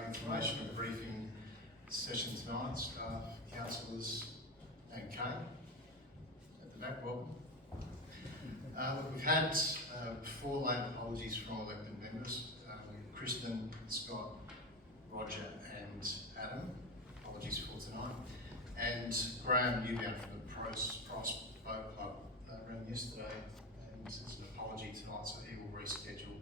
Information and briefing session tonight, staff, councillors and Kane at the back, welcome. We've had 4 late apologies from elected members, Kristen, Scott, Roger and Adam, apologies for tonight, and Graham Newbound from the Price Boat Club ran yesterday and it's an apology tonight, so he will reschedule,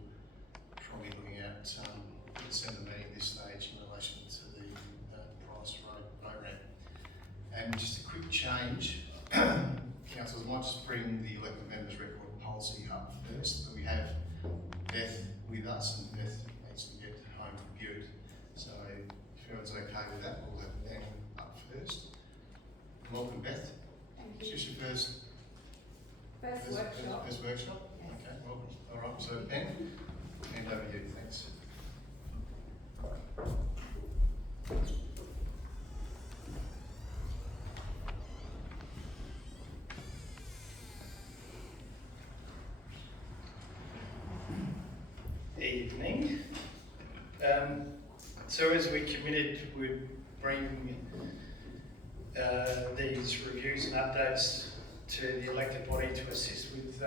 probably looking at the December meeting at this stage in relation to the Price Road boat ramp. And just a quick change, councillors might just bring the elected members' record policy up first, but we have Beth with us and Beth needs to get home from Butte. So if everyone's okay with that, we'll have Ben up first. Welcome Beth. Thank you. Is this your first workshop? First workshop? Yes. Okay, welcome. Alright, so Ben, hand over to you, thanks. Evening. So as we committed, we'd bring these reviews and updates to the elected body to assist with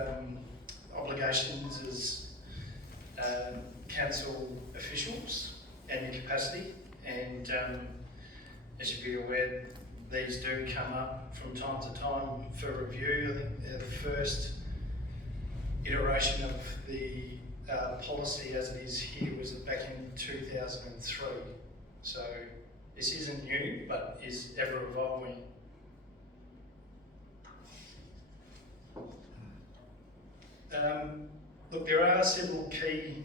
obligations as council officials and your capacity. And as you'd be aware, these do come up from time to time for review. I think the first iteration of the policy as it is here was back in 2003. So this isn't new, but is ever evolving. Look, there are several key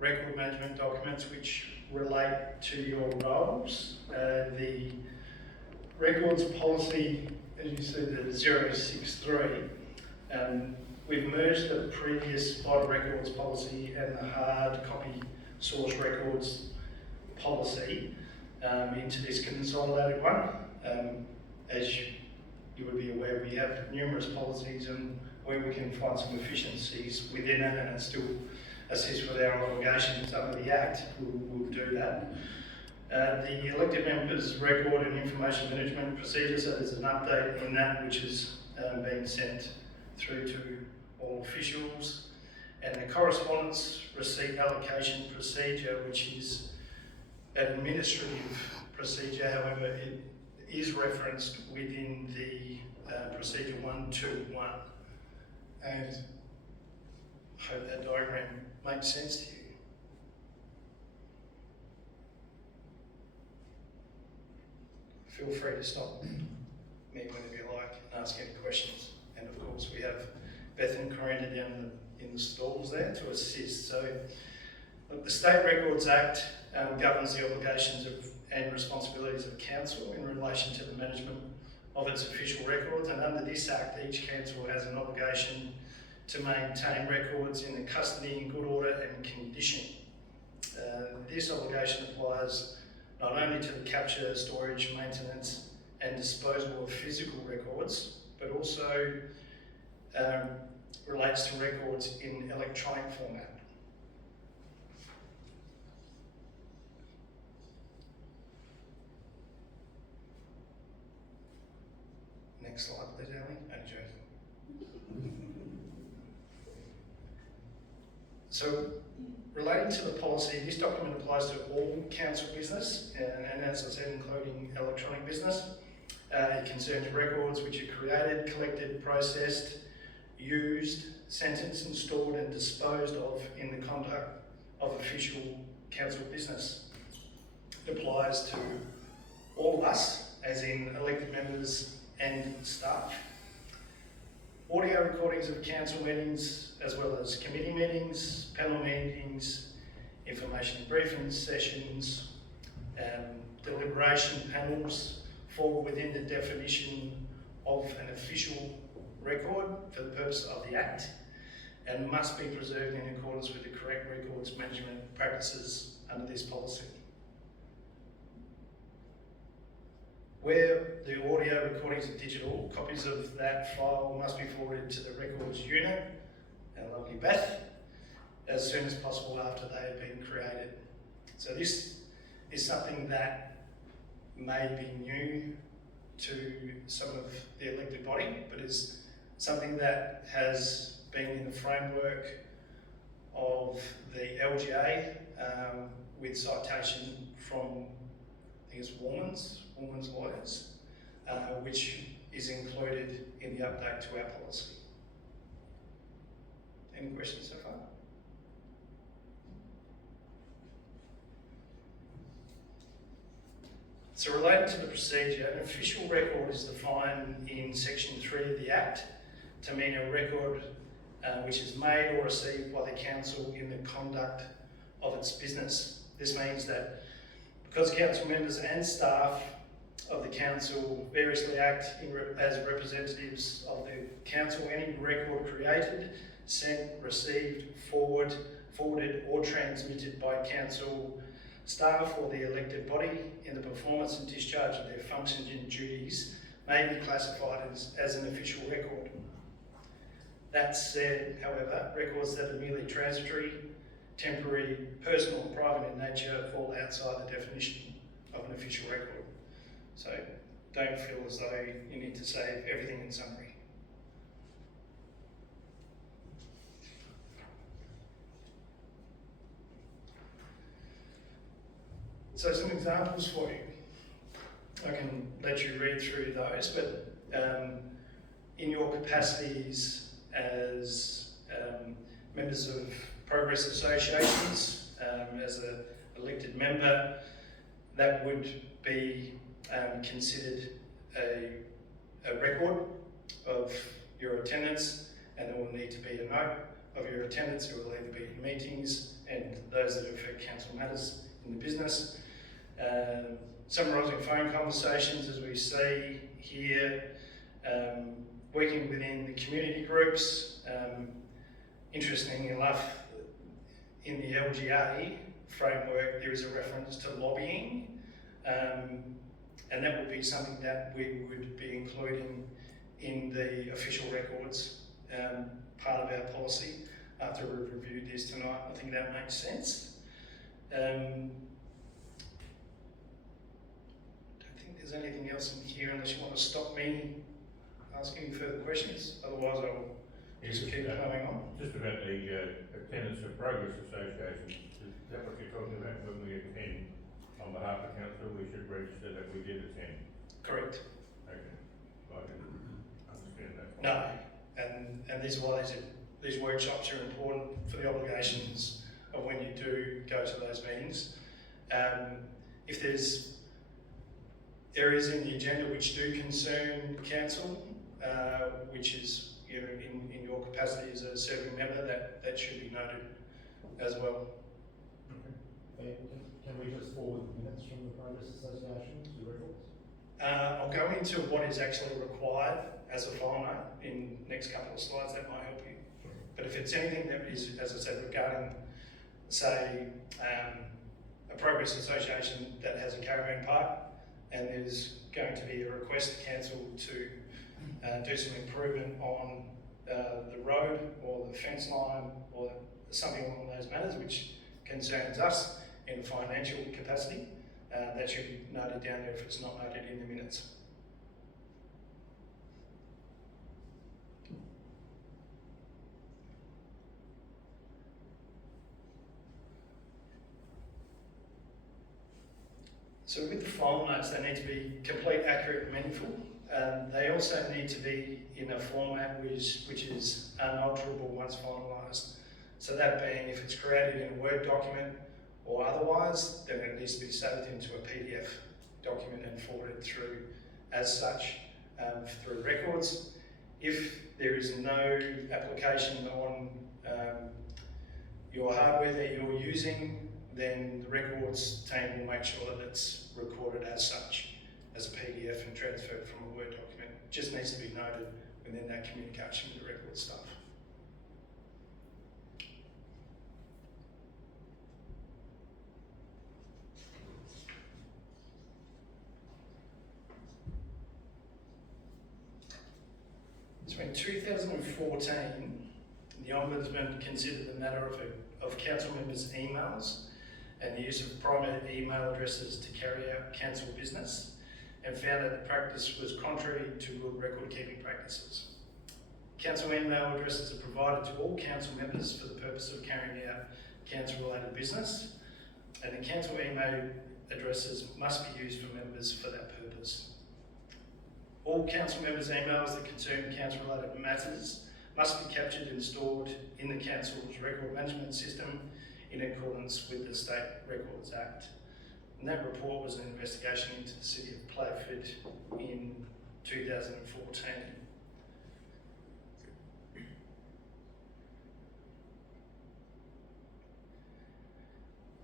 record management documents which relate to your roles. The records policy, as you see, the 063, we've merged the previous spot records policy and the hard copy source records policy into this consolidated one. As you would be aware, we have numerous policies and where we can find some efficiencies within it and it still assists with our obligations under the Act, we'll do that. The elected members' record and information management procedures, so there's an update in that which is being sent through to all officials, and the correspondence receipt allocation procedure, which is an administrative procedure, however it is referenced within the procedure 121, and I hope that diagram makes sense to you. Feel free to stop me whenever you like and ask any questions, and of course we have Beth and Corinda down in the stalls there to assist. So, look, the State Records Act governs the obligations and responsibilities of council in relation to the management of its official records, and under this Act, each council has an obligation to maintain records in the custody in good order and condition. This obligation applies not only to the capture, storage, maintenance and disposal of physical records, but also relates to records in electronic format. Next slide, please, Ellie. No joking. So, relating to the policy, this document applies to all council business, and as I said, including electronic business. It concerns records which are created, collected, processed, used, sentenced and stored and disposed of in the conduct of official council business. It applies to all of us, as in elected members and staff. Audio recordings of council meetings, as well as committee meetings, panel meetings, information briefing sessions, deliberation panels fall within the definition of an official record for the purpose of the Act and must be preserved in accordance with the correct records management practices under this policy. Where the audio recordings are digital, copies of that file must be forwarded to the records unit, our lovely Beth, as soon as possible after they have been created. So this is something that may be new to some of the elected body, but is something that has been in the framework of the LGA with citation from, I think it's Woolman's lawyers, which is included in the update to our policy. Any questions so far? So related to the procedure, an official record is defined in section 3 of the Act to mean a record which is made or received by the council in the conduct of its business. This means that because council members and staff of the council variously act as representatives of the council, any record created, sent, received, forwarded or transmitted by council staff or the elected body in the performance and discharge of their functions and duties may be classified as an official record. That said, however, records that are merely transitory, temporary, personal and private in nature fall outside the definition of an official record. So don't feel as though you need to say everything in summary. So some examples for you. I can let you read through those, but in your capacities as members of progress associations, as an elected member, that would be considered a record of your attendance, and there will need to be a note of your attendance. It will either be meetings and those that affect council matters in the business. Summarising phone conversations, as we see here, working within the community groups. Interesting enough, in the LGA framework, there is a reference to lobbying, and that would be something that we would be including in the official records part of our policy after we've reviewed this tonight. I think that makes sense. Don't think there's anything else in here unless you want to stop me asking further questions. Otherwise, I'll just keep going on. Just about the attendance of progress associations, is that what you're talking about? When we attend on behalf of council, we should register that we did attend? Correct. Okay, I didn't understand that. No, and this is why these workshops are important for the obligations of when you do go to those meetings. If there's areas in the agenda which do concern council, which is in your capacity as a serving member, that should be noted as well. Okay. Can we just forward the minutes from the Progress Association to records? I'll go into what is actually required as a file note in the next couple of slides. That might help you. But if it's anything that is, as I said, regarding, say, a Progress Association that has a caravan park, and there's going to be a request to council to do some improvement on the road or the fence line or something along those matters which concerns us in a financial capacity, that should be noted down there if it's not noted in the minutes. So with the file notes, they need to be complete, accurate and meaningful. They also need to be in a format which is unalterable once finalised. So that being, if it's created in a Word document or otherwise, then it needs to be saved into a PDF document and forwarded through as such through records. If there is no application on your hardware that you're using, then the records team will make sure that it's recorded as such, as a PDF and transferred from a Word document. It just needs to be noted within that communication with the record staff. So in 2014, the Ombudsman considered the matter of council members' emails and the use of primary email addresses to carry out council business, and found that the practice was contrary to good record keeping practices. Council email addresses are provided to all council members for the purpose of carrying out council-related business, and the council email addresses must be used for members for that purpose. All council members' emails that concern council-related matters must be captured and stored in the council's record management system in accordance with the State Records Act. And that report was an investigation into the City of Playford in 2014.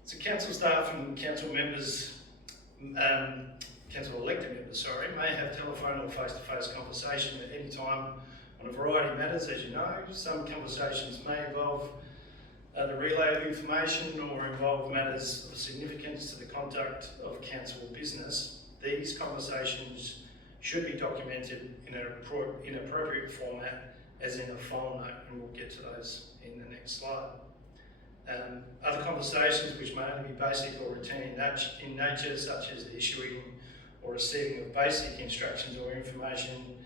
So council staff and council members, council elected members, may have telephone or face-to-face conversation at any time on a variety of matters, as you know. Some conversations may involve the relay of information or involve matters of significance to the conduct of council business. These conversations should be documented in an appropriate format, as in a file note, and we'll get to those in the next slide. Other conversations which may only be basic or routine in nature, such as the issuing or receiving of basic instructions or information,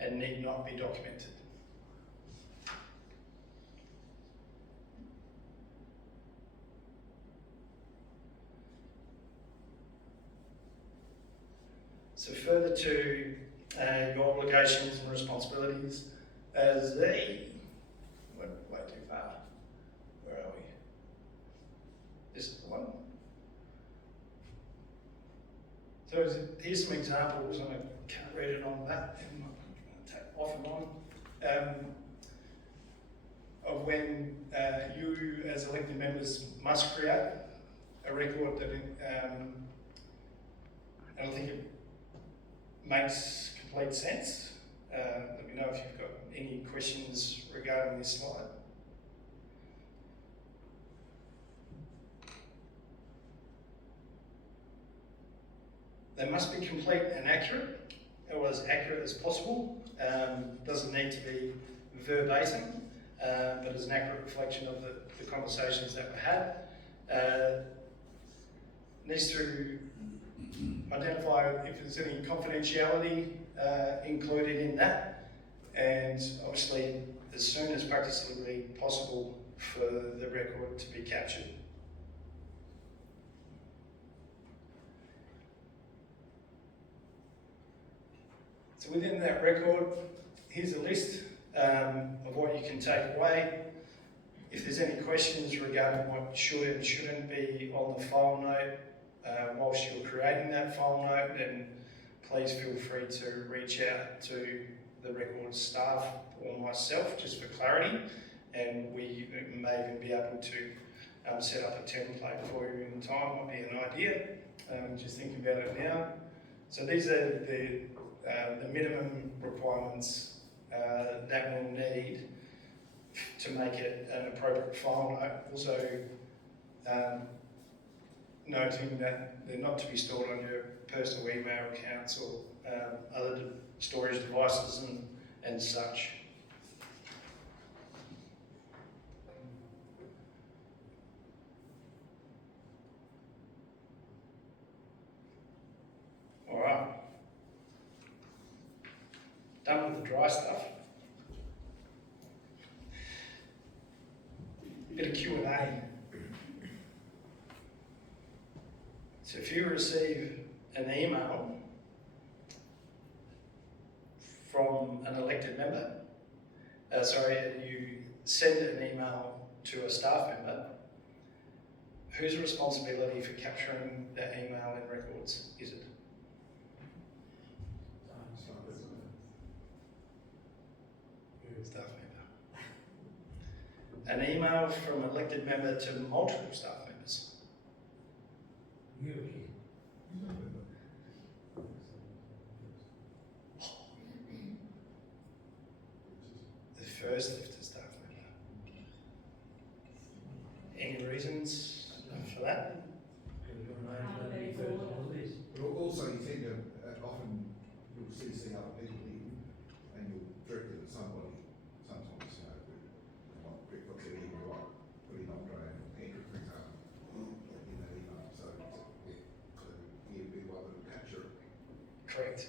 and need not be documented. So further to your obligations and responsibilities as went way too far. Where are we? This is the one. So here's some examples, and I can't read it on that, and I'm going to take off and on, of when you as elected members must create a record that, and I think it makes complete sense. Let me know if you've got any questions regarding this slide. They must be complete and accurate, or as accurate as possible. Doesn't need to be verbatim, but as an accurate reflection of the conversations that were had. Needs to identify if there's any confidentiality included in that, and obviously as soon as practically possible for the record to be captured. So within that record, here's a list of what you can take away. If there's any questions regarding what should and shouldn't be on the file note whilst you're creating that file note, then please feel free to reach out to the record staff or myself just for clarity, and we may even be able to set up a template for you in time. Might be an idea. Just thinking about it now. So these are the minimum requirements that we'll need to make it an appropriate file note. Also, noting that they're not to be stored on your personal email accounts or other storage devices and such. All right. Done with the dry stuff. Bit of Q&A. So if you receive an email from an elected member, you send an email to a staff member, whose responsibility for capturing that email in records is it? Staff member. An email from an elected member to multiple staff members. The first lifted staff member. Any reasons for that? But also you tend to, often you'll CC other people in and you'll direct it at somebody, sometimes, like Rick looks at him, like, put him on Graham or Andrew, for example. You know, Correct.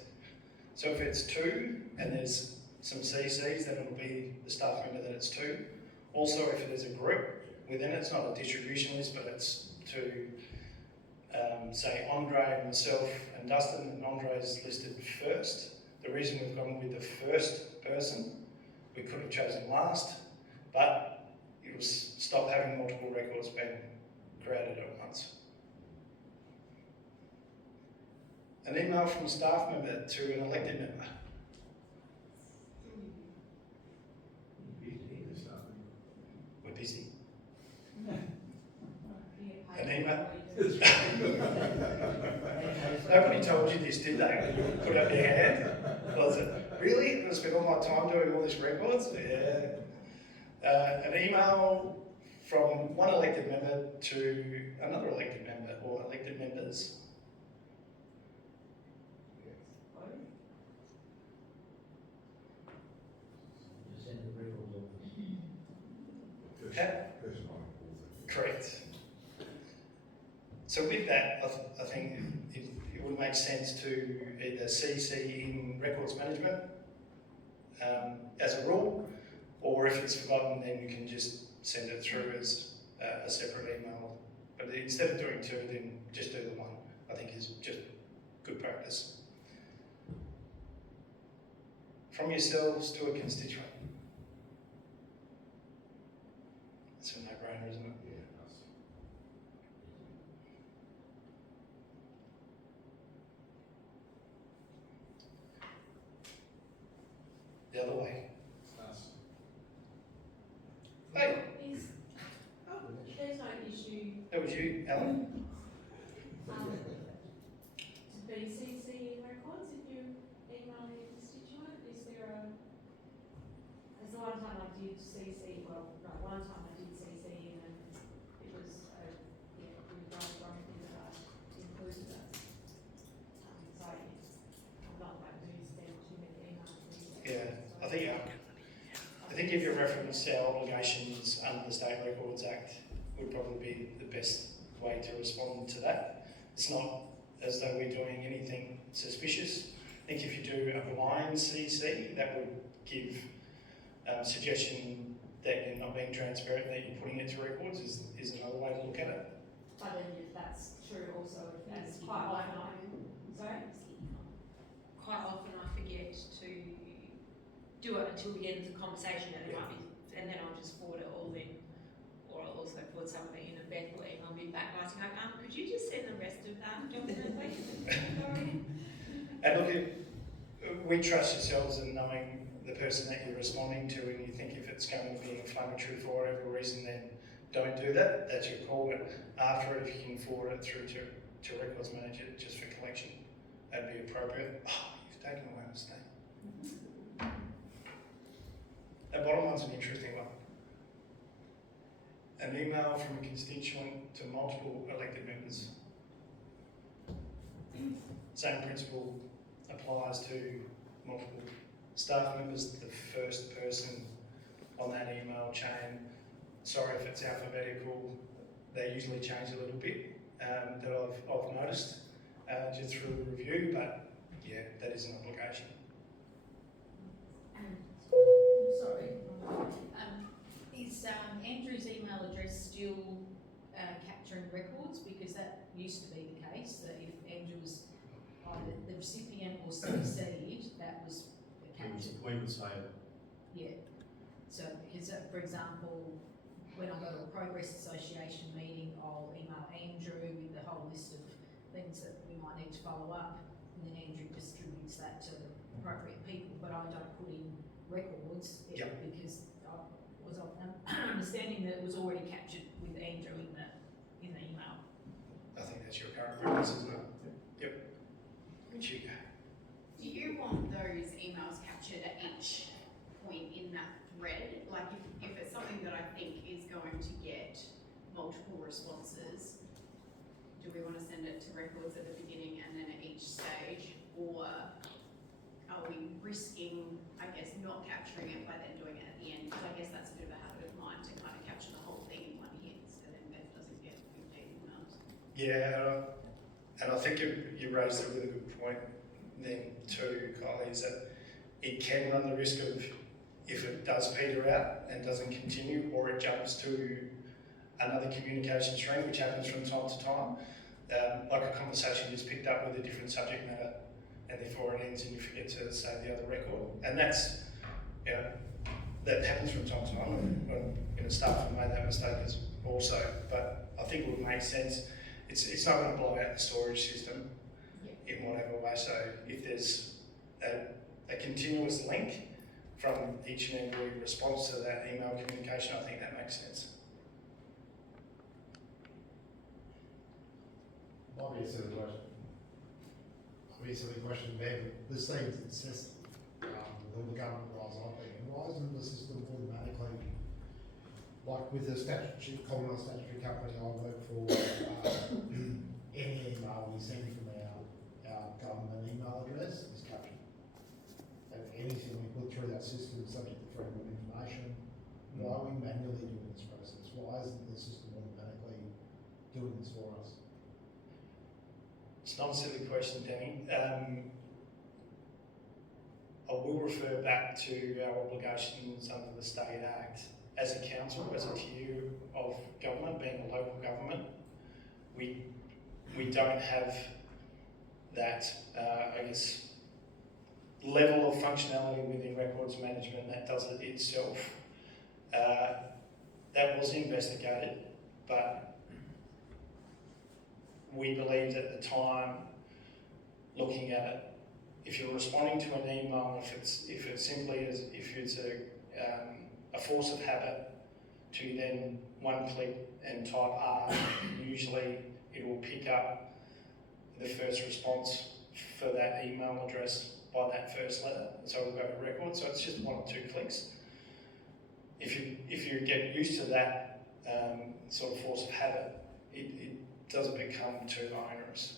So if it's 2 and there's some CCs, then it'll be the staff member that it's 2. Also, if there's a group within it, it's not a distribution list, but it's to say Andre and myself and Dustin, and Andre is listed first. The reason we've gone with the first person, we could have chosen last, but it will stop having multiple records being created at once. An email from a staff member to an elected member. We're busy. An email. Nobody told you this, did they? When you put up your hand? Was it, really? I'm going to spend all my time doing all these records? Yeah. An email from one elected member to another elected member or elected members. Just send the records off. Correct. So with that, I think it would make sense to either CC in records management as a rule, or if it's forgotten, then you can just send it through as a separate email. But instead of doing 2, then just do the 1. I think is just good practice. From yourselves to a constituent. It's a no-brainer, isn't it? The other way. Hey, There's no issue that was you, Alan. to be CC in records if you email your constituent. Is there a? There's one time I did CC. Well, no, one time I did CC in, and it was we both wrong thing that I included it. So I'm not like doing send too many emails. Yeah, I think if you reference our obligations under the State Records Act would probably be the best way to respond to that. It's not as though we're doing anything suspicious. I think if you do a blind CC, that would give suggestion that you're not being transparent, that you're putting it to records is another way to look at it. But then if that's true also, if that's quite often, sorry? Quite often I forget to do it until the end of the conversation, and and then I'll just forward it all in, or I'll also forward some of it in, and Beth will email me back and ask, could you just send the rest of that document, please? And look, we trust yourselves in knowing the person that you're responding to, and you think if it's going to be inflammatory for whatever reason, then don't do that. That's your call. But after it, if you can forward it through to records manager just for collection, that'd be appropriate. Oh, you've taken away my name. That bottom one's an interesting one. An email from a constituent to multiple elected members. Same principle applies to multiple staff members. The first person on that email chain, sorry if it's alphabetical, they usually change a little bit that I've noticed just through the review, but yeah, that is an obligation. Sorry. Is Andrew's email address still capturing records? Because that used to be the case, that if Andrew was either the recipient or CC'd, that was captured. We would say that. Yeah. So, because, for example, when I go to a Progress Association meeting, I'll email Andrew with the whole list of things that we might need to follow up, and then Andrew distributes that to the appropriate people, but I don't put in records because I was of understanding that it was already captured with Andrew in the email. I think that's your current practice, isn't it? Yep. Which you go. Do you want those emails captured at each point in that thread? Like if it's something that I think is going to get multiple responses, do we want to send it to records at the beginning and then at each stage? Or are we risking, I guess, not capturing it by then doing it at the end? Because I guess that's a bit of a habit of mine to kind of capture the whole thing in one hit, so then Beth doesn't get 15 emails. Yeah, and I think you raised a really good point, then too, Kylie, is that it can run the risk of, if it does peter out and doesn't continue, or it jumps to another communication stream, which happens from time to time, like a conversation is picked up with a different subject matter, and therefore it ends and you forget to save the other record. And that's, you know, that happens from time to time when staff have made that mistake as also. But I think it would make sense. It's not going to blow out the storage system in whatever way. So if there's a continuous link from each and every response to that email communication, I think that makes sense. Might be a silly question. Ben. This seems excessive. With all the government roles I've been in, why isn't the system automatically, like with the statutory, Commonwealth statutory company I work for, any email we send from our government email address is captured. And anything we put through that system is subject to freedom of information. Why are we manually doing this process? Why isn't the system automatically doing this for us? It's not a silly question, Danny. I will refer back to our obligations under the State Act. As a council, as a tier of government, being a local government, we don't have that, I guess, level of functionality within records management that does it itself. That was investigated, but we believed at the time, looking at it, if you're responding to an email, if it's simply as if it's a force of habit to then one click and type R, usually it will pick up the first response for that email address by that first letter. So we'll go to record. So it's just 1 or 2 clicks. If you get used to that sort of force of habit, it doesn't become too onerous.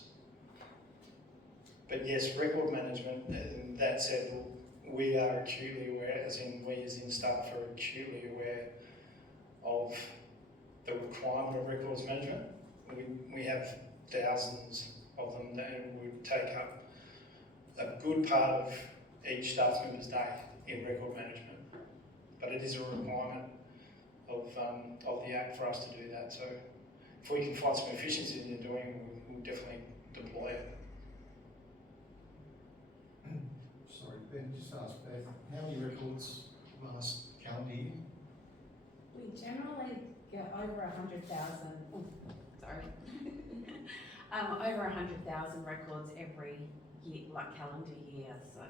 But yes, record management, and that said, we are acutely aware, as in staff are acutely aware of the requirement of records management. We have thousands of them that would take up a good part of each staff member's day in record management. But it is a requirement of the Act for us to do that. So if we can find some efficiency in doing it, we'll definitely deploy it. Sorry, Ben, just ask Beth, how many records last calendar year? We generally get over 100,000, sorry, over 100,000 records every year, like calendar year, so,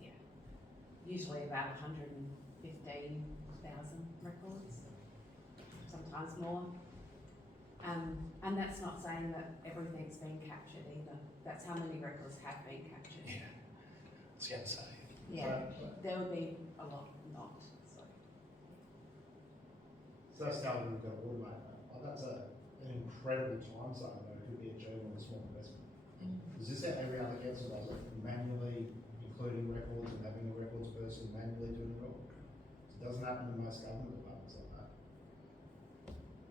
yeah, usually about 115,000 records, sometimes more. And that's not saying that everything's been captured either. That's how many records have been captured. Yeah, it's going to say. Yeah, there would be a lot not, so. So that's how we've got to automate that. Like that's an incredible time zone that it could be achieved on a small investment. Is this how every other council does it? Manually including records and having a records person manually doing it all? It doesn't happen in most government departments like that.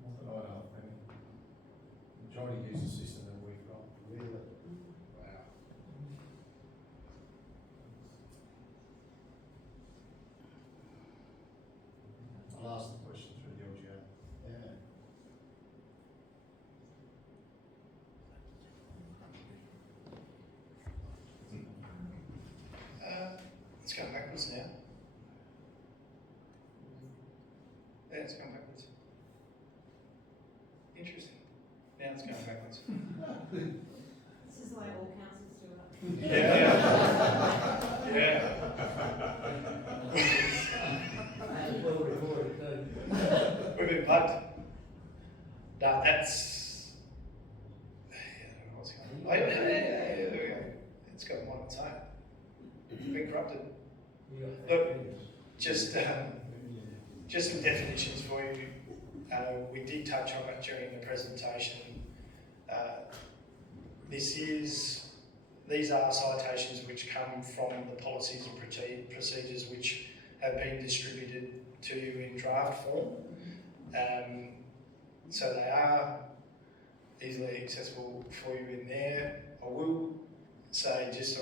Not that I know of, I mean, majority use the system that we've got. Really? Wow. I'll ask the question through the LGA. Yeah. It's going backwards now. Yeah, it's going backwards. Interesting. Now it's going backwards. This is the way all councils do it. Yeah. Yeah. We've been bugged. No, that's. Yeah, what's going on? There we go. It's got one on its own. Been corrupted. Look, just some definitions for you. We did touch on it during the presentation. These are citations which come from the policies and procedures which have been distributed to you in draft form. So they are easily accessible for you in there. I will say just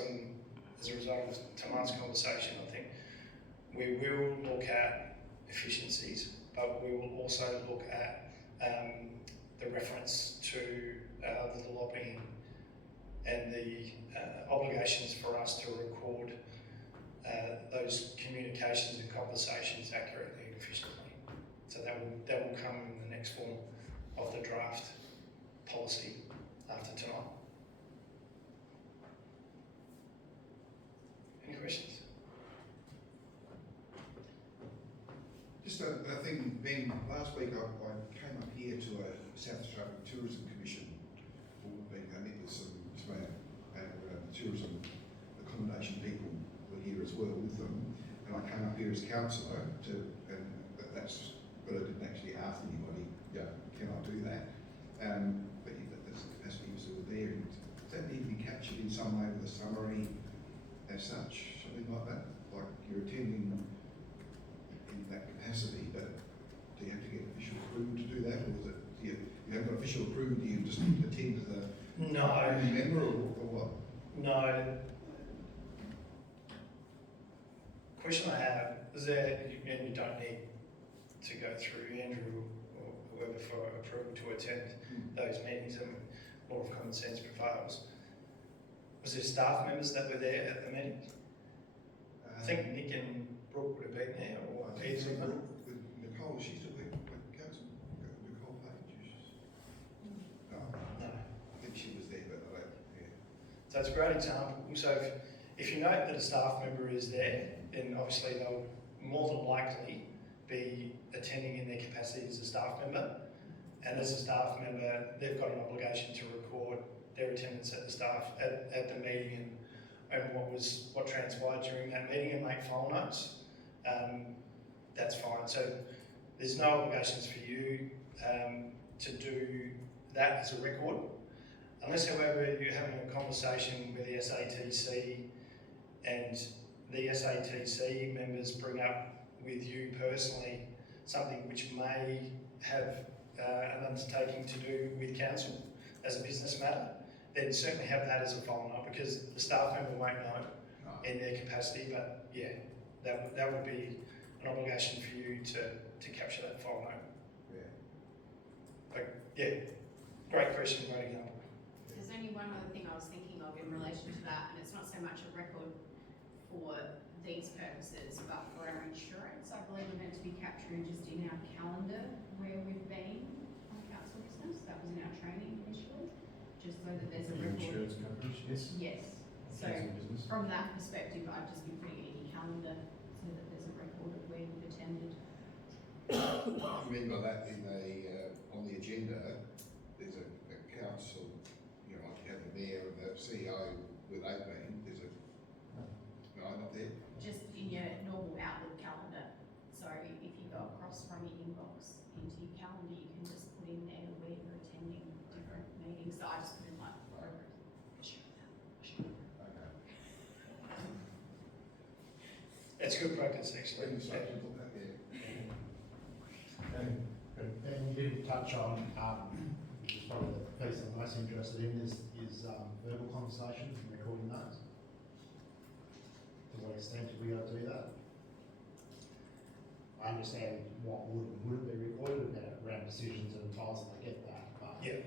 as a result of tonight's conversation, I think we will look at efficiencies, but we will also look at the reference to the lobbying and the obligations for us to record those communications and conversations accurately and efficiently. So that will come in the next form of the draft policy after tonight. Any questions? Just a thing, Ben, last week I came up here to a South Australian Tourism Commission board meeting. I met with some tourism accommodation people were here as well with them, and I came up here as councillor but I didn't actually ask anybody, can I do that? But that's the capacity was still there. Does that need to be captured in some way with a summary as such, something like that? Like you're attending in that capacity, but do you have to get official approval to do that, or is it, you haven't got official approval, do you just attend as a member, or what? No. Question I have is that, and you don't need to go through Andrew or whoever for approval to attend those meetings, and law of common sense prevails. Was there staff members that were there at the meeting? I think Nick and Brooke would have been there, or either of them. With Nicole, she's still there, council, Nicole Page. No, No. I think she was there, but I don't, So it's a great example. So if you note that a staff member is there, then obviously they'll more than likely be attending in their capacity as a staff member. And as a staff member, they've got an obligation to record their attendance at the meeting and what transpired during that meeting and make file notes. That's fine. So there's no obligations for you to do that as a record. Unless, however, you're having a conversation with the SATC and the SATC members bring up with you personally something which may have an undertaking to do with council as a business matter, then certainly have that as a file note, because the staff member won't know in their capacity, but yeah, that would be an obligation for you to capture that file note. But yeah, great question, great example. There's only one other thing I was thinking of in relation to that, and it's not so much a record for these purposes, but for our insurance. I believe we're meant to be capturing just in our calendar where we've been on council business. That was in our training initially, just so that there's a record. Insurance coverage, yes. Yes. So Business. from that perspective, I'd just be putting it in your calendar so that there's a record of where you've attended. I mean by that, on the agenda, there's a council, like you have the mayor and the CEO with 18, there's no, not there. Just in your normal Outlook calendar. So if you go across from your inbox into your calendar, you can just put in there where you're attending different meetings. So I just put in like progress. Okay. It's good practice, actually. When you start to look at And you didn't touch on, which is probably the piece I'm most interested in, is verbal conversations and recording those. To what extent do we got to do that? I understand what would and wouldn't be recorded around decisions and advice, and I get that, but Yeah.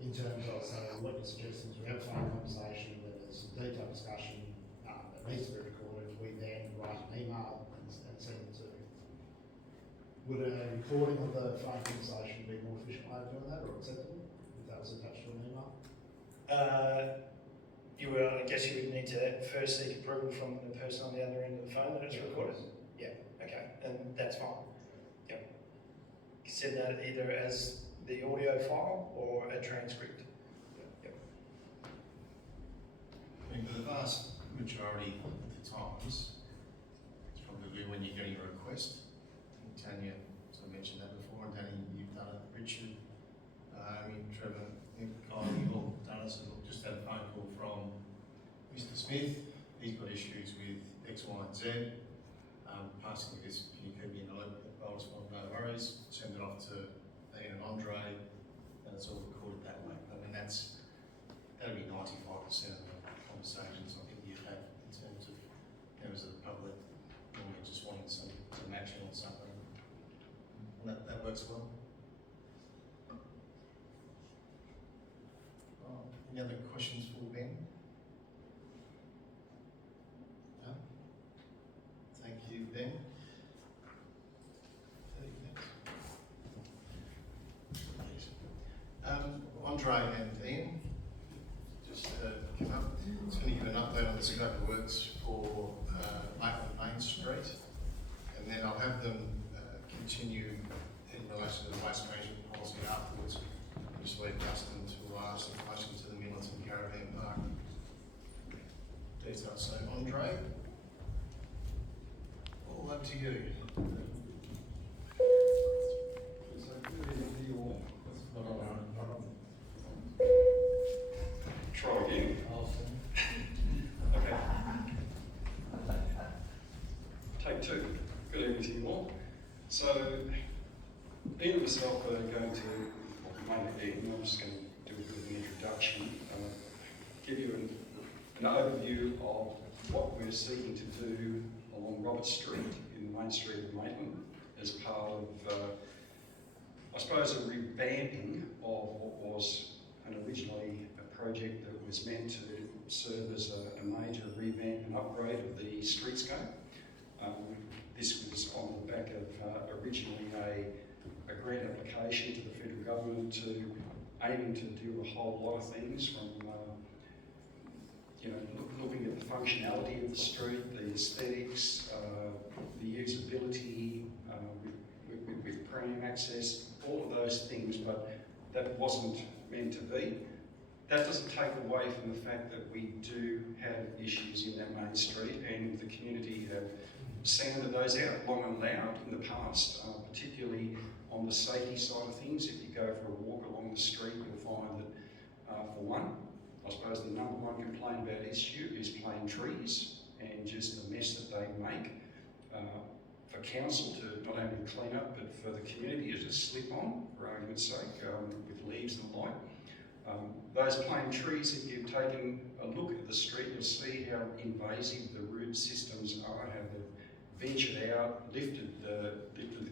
in terms of, say, what you're suggesting, we have a phone conversation, where there's some detailed discussion that needs to be recorded, we then write an email and send it to. Would a recording of the phone conversation be a more efficient way of doing that, or acceptable, if that was attached to an email? I guess you would need to first seek approval from the person on the other end of the phone that it's recorded. Yeah, okay, and that's fine. Yep. Send that either as the audio file or a transcript. Yep. I mean, for the vast majority of the times, it's probably when you're getting a request. I think Tanya sort of mentioned that before, and Tanya, you've done it, Richard, Trevor, Nick, Kyle, you've all done it, so we'll just had a phone call from Mr. Smith. He's got issues with X, Y, and Z. Passing this, can you keep me in the loop? I'll respond, no worries, send it off to Ian and Andre, and it's all recorded that way. I mean, that'll be 95% of the conversation. action on something. And that works well. Any other questions for Ben? No? Thank you, Ben. Andre and Ian, just come up. It's going to give an update on the scope of works for Maitland Main Street, and then I'll have them continue in relation to the waste management policy afterwards. Just leave Justin to ask some questions to the Millerton Caravan Park. Details. So, Andre, all up to you. Try again. Okay. Take two. Good evening to you all. So, Ian and myself are going to, mainly Ian, I'm just going to do a bit of an introduction, give you an overview of what we're seeking to do along Robert Street in the main street of Maitland as part of, I suppose, a revamping of what was originally a project that was meant to serve as a major revamp and upgrade of the streetscape. This was on the back of originally a grant application to the federal government to aiming to do a whole lot of things from looking at the functionality of the street, the aesthetics, the usability, with pram access, all of those things, but that wasn't meant to be. That doesn't take away from the fact that we do have issues in that main street, and the community have sounded those out long and loud in the past, particularly on the safety side of things. If you go for a walk along the street, you'll find that, for one, I suppose the number one complaint about issue is plain trees and just the mess that they make. For council to not only clean up, but for the community to just slip on, for argument's sake, with leaves and the like. Those plain trees, if you've taken a look at the street, you'll see how invasive the root systems are, how they've ventured out, lifted the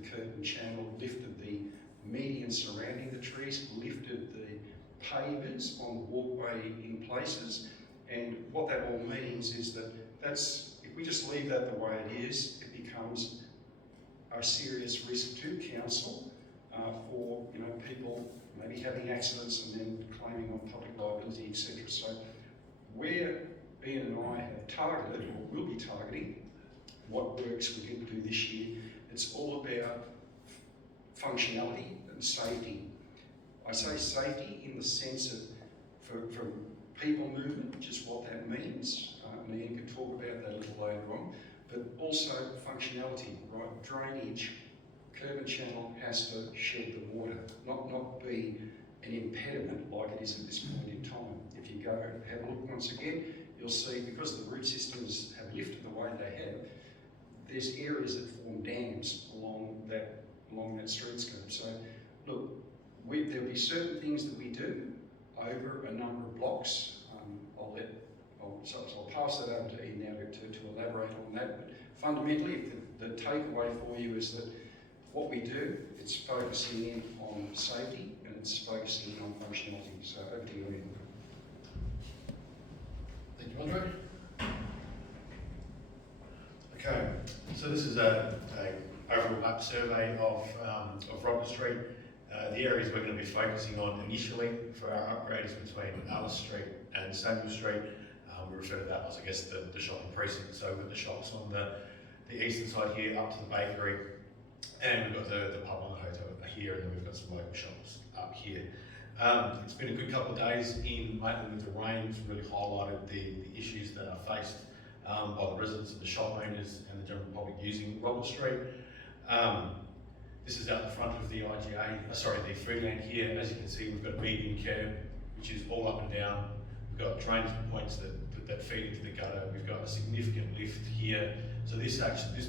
curtain channel, lifted the median surrounding the trees, lifted the pavers on the walkway in places. And what that all means is that if we just leave that the way it is, it becomes a serious risk to council for people maybe having accidents and then claiming on public liability, etc. So where Ian and I have targeted, or will be targeting, what works we can do this year, it's all about functionality and safety. I say safety in the sense of for people movement, just what that means. And Ian can talk about that a little later on, but also functionality, right? Drainage, curb and channel has to shed the water, not be an impediment like it is at this point in time. If you go and have a look once again, you'll see because the root systems have lifted the way they have, there's areas that form dams along that streetscape. So look, there'll be certain things that we do over a number of blocks. I'll pass that over to Ian now to elaborate on that. But fundamentally, the takeaway for you is that what we do, it's focusing in on safety and it's focusing in on functionality. So over to you, Ian. Thank you, Andre. Okay, so this is a overall map survey of Robert Street. The areas we're going to be focusing on initially for our upgrade is between Alice Street and Samuel Street. We refer to that as, I guess, the shopping precinct. So we've got the shops on the eastern side here up to the bakery, and we've got the pub and the hotel here, and then we've got some local shops up here. It's been a good couple of days in Maitland with the rain. It's really highlighted the issues that are faced by the residents and the shop owners and the general public using Robert Street. This is out the front of the the Freeland here. As you can see, we've got a median curb, which is all up and down. We've got drainage points that feed into the gutter. We've got a significant lift here. So this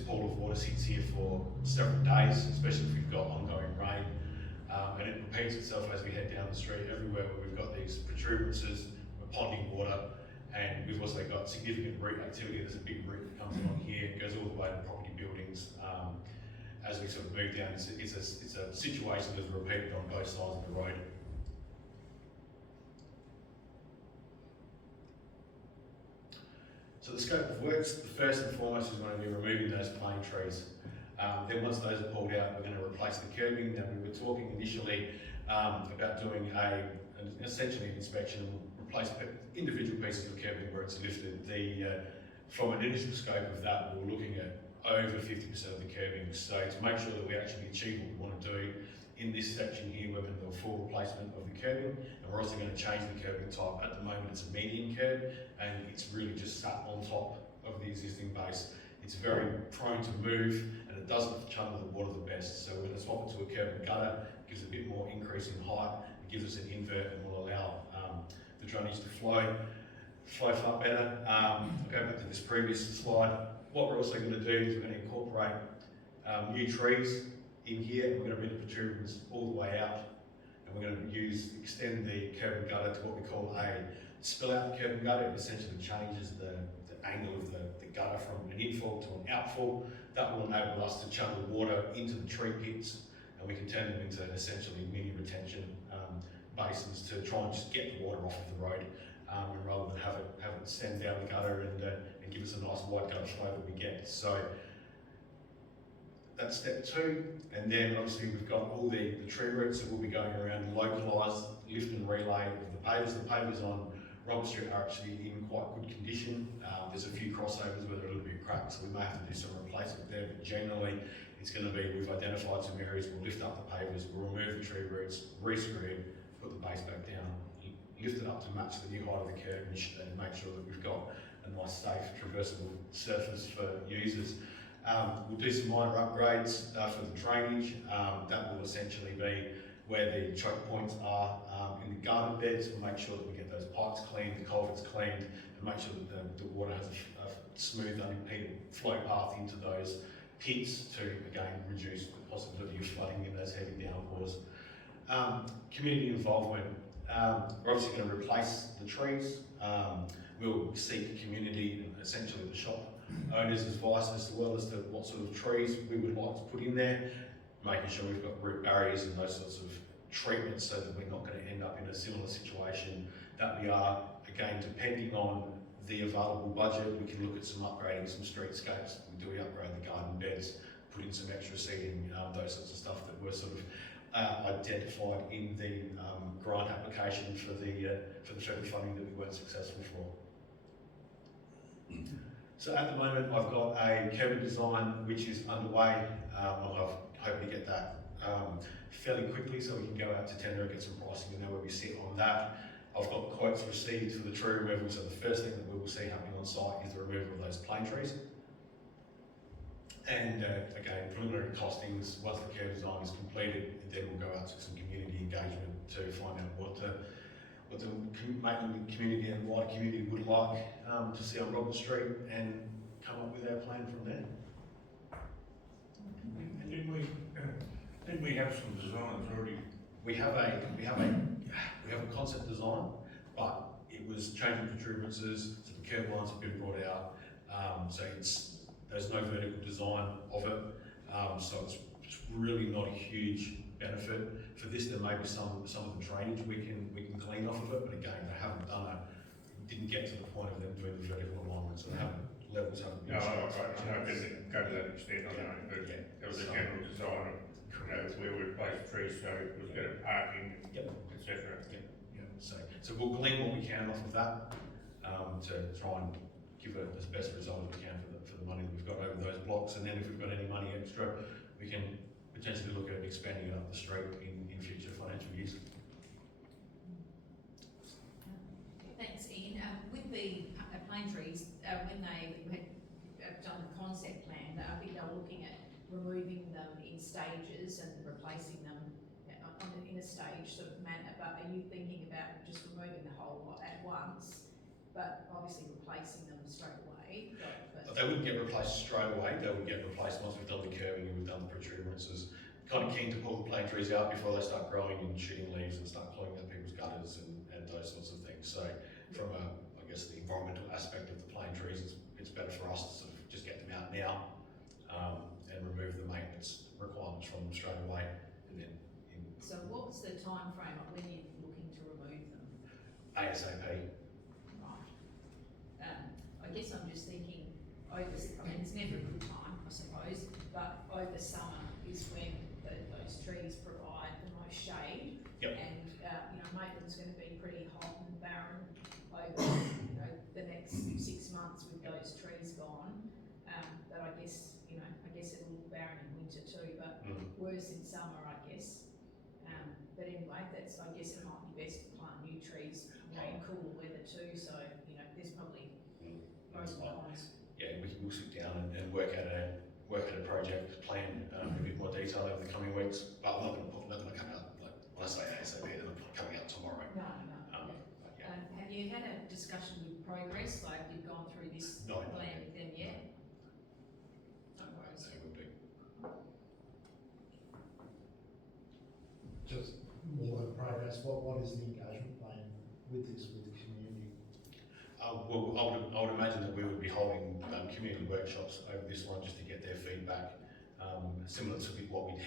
pool of water sits here for several days, especially if we've got ongoing rain. And it repeats itself as we head down the street. Everywhere where we've got these protuberances, we're ponding water, and we've also got significant root activity. There's a big root that comes along here, it goes all the way to property buildings. as we sort of move down. It's a situation that's repeated on both sides of the road. So the scope of works, the first and foremost is going to be removing those plane trees. Then once those are pulled out, we're going to replace the curbing. Now we were talking initially about doing essentially an inspection and replace individual pieces of curbing where it's lifted. From an initial scope of that, we're looking at over 50% of the curbing. So to make sure that we actually achieve what we want to do in this section here, we're going to do a full replacement of the curbing, and we're also going to change the curbing type. At the moment it's a median curb, and it's really just sat on top of the existing base. It's very prone to move, and it doesn't channel the water the best. So we're going to swap it to a curb and gutter. It gives a bit more increase in height. It gives us an invert and will allow the drainage to flow far better. I'll go back to this previous slide. What we're also going to do is we're going to incorporate new trees in here. We're going to bring the protuberance all the way out, and we're going to extend the curb and gutter to what we call a spill out curb and gutter. It essentially changes the angle of the gutter from an infall to an outfall. That will enable us to channel water into the tree pits, and we can turn them into essentially mini retention basins to try and just get the water off of the road, and rather than have it send down the gutter and give us a nice wide gutter flow that we get. So that's step two. And then obviously we've got all the tree roots that we'll be going around and localise, lift and relay of the pavers. The pavers on Robert Street are actually in quite good condition. There's a few crossovers where they're a little bit cracked, so we may have to do some replacement there, but generally it's going to be, we've identified some areas, we'll lift up the pavers, we'll remove the tree roots, re-screw it, put the base back down, lift it up to match the new height of the curb, and make sure that we've got a nice, safe, traversable surface for users. We'll do some minor upgrades for the drainage. That will essentially be where the choke points are in the garden beds. We'll make sure that we get those pipes cleaned, the culverts cleaned, and make sure that the water has a smooth, unimpeded flow path into those pits to, again, reduce the possibility of flooding in those heavy downpours. Community involvement. We're obviously going to replace the trees. We'll seek community, and essentially the shop owners' advice as well as to what sort of trees we would like to put in there, making sure we've got root barriers and those sorts of treatments so that we're not going to end up in a similar situation that we are. Again, depending on the available budget, we can look at some upgrading some streetscapes. Do we upgrade the garden beds, put in some extra seating, those sorts of stuff that were sort of identified in the grant application for the federal funding that we weren't successful for. So at the moment I've got a curb design which is underway. I'm hoping to get that fairly quickly so we can go out to tender and get some pricing and know where we sit on that. I've got quotes received for the tree removal, so the first thing that we will see happening on site is the removal of those plane trees. And again, preliminary costings, once the curb design is completed, then we'll go out to some community engagement to find out what the community and wider community would like to see on Robert Street, and come up with our plan from there. And didn't we have some designs already? We have a concept design, but it was changing protuberances, so the curb lines have been brought out. So there's no vertical design of it, so it's really not a huge benefit. For this, there may be some of the drainage we can glean off of it, but again, they haven't didn't get to the point of them doing the vertical alignment, so levels haven't been. No, I didn't go to that extent, I know, but there was a general design of, where we placed trees, so it was better parking, etc. So we'll glean what we can off of that to try and give it as best result as we can for the money that we've got over those blocks, and then if we've got any money extra, we can potentially look at expanding it up the street in future financial years. Thanks, Ian. With the plane trees, when they had done the concept plan, I think they were looking at removing them in stages and replacing them in a stage sort of manner. But are you thinking about just removing the whole lot at once, but obviously replacing them straight away? But they wouldn't get replaced straight away. They would get replaced once we've done the curbing and we've done the protuberances. Kind of keen to pull the plane trees out before they start growing and shooting leaves and start clogging up people's gutters and those sorts of things. So from I guess the environmental aspect of the plane trees, it's better for us to sort of just get them out now and then remove the maintenance requirements from them straight away, and then in So what's the time frame of when you're looking to remove them? ASAP. Right. I guess I'm just thinking it's never a good time, I suppose, but over summer is when those trees provide the most shade. Yep. And, Maitland's gonna be pretty hot and barren over, the next 6 months with those trees gone. But I guess it'll look barren in winter too, but worse in summer, I guess. But anyway, I guess it might be best to plant new trees, in cooler weather too, so, there's probably pros and cons. Yeah, we'll sit down and work out a project plan in a bit more detail over the coming weeks. But I'm not going to come out like when I say ASAP, they're not coming out tomorrow. No. But yeah. Have you had a discussion with Progress, like you've gone through this No, plan with them yet? No worries. They would be. Just more than progress, what is the engagement plan with this, with the community? Well, I would imagine that we would be holding community workshops over this one just to get their feedback, similar to what we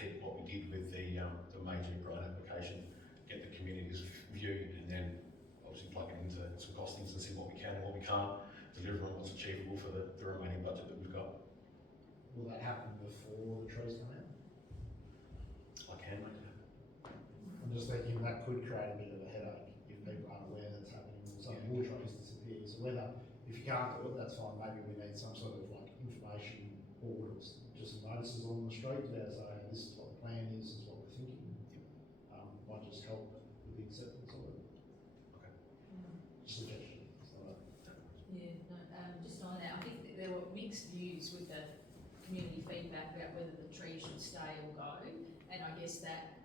did with the major grant application, get the community's view, and then obviously plug it into some costings and see what we can and what we can't deliver on what's achievable for the remaining budget that we've got. Will that happen before the trees come out? I can make that. I'm just thinking that could create a bit of a headache if people aren't aware that's happening, or some more trees disappear. So if you can't do it, that's fine, maybe we need some sort of like information board, or just some notices on the street there saying this is what the plan is, this is what we're thinking. Might just help with the acceptance of it. Okay. Suggestion. Yeah, just on that, I think that there were mixed views with the community feedback about whether the tree should stay or go, and I guess that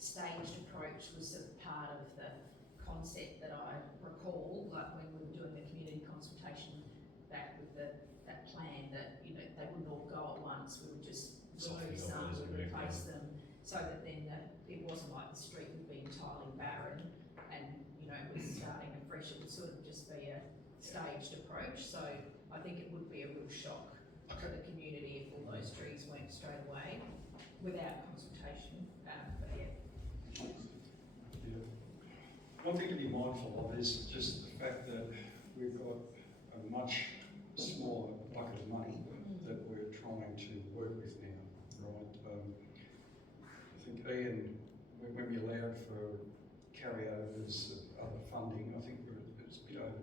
staged approach was sort of part of the concept that I recall, like when we were doing the community consultation back with that plan, that they wouldn't all go at once, we would just remove some, we'd replace them, so that then it wasn't like the street would be entirely barren and it was starting afresh. It would sort of just be a staged approach. So I think it would be a real shock for the community if all those trees went straight away without consultation. But yeah. One thing to be mindful of is just the fact that we've got a much smaller bucket of money that we're trying to work with now, right? I think Ian, when we allowed for carryovers of other funding, I think it's a bit over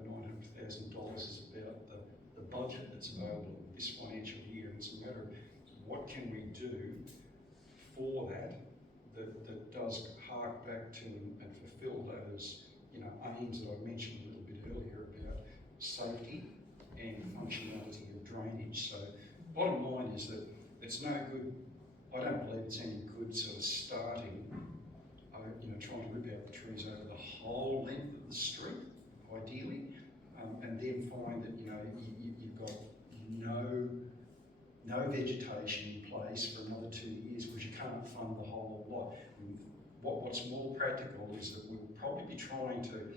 $900,000 is about the budget that's available this financial year. It's a matter of what can we do for that does hark back to and fulfil those aims that I mentioned a little bit earlier about safety and functionality of drainage. So bottom line is that it's no good, I don't believe it's any good sort of starting, trying to rip out the trees over the whole length of the street, ideally, and then find that you've got no vegetation in place for another 2 years because you can't fund the whole lot. And what's more practical is that we'll probably be trying to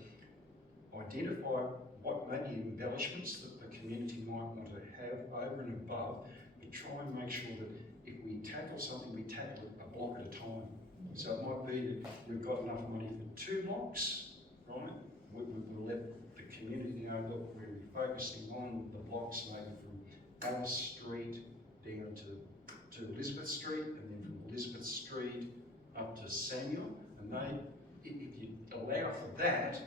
identify what maybe embellishments that the community might want to have over and above, but try and make sure that if we tackle something, we tackle it a block at a time. So it might be that we've got enough money for 2 blocks, right? We'll let the community know that we're focusing on the blocks maybe from Alice Street down to Elizabeth Street, and then from Elizabeth Street up to Samuel. And if you allow for that,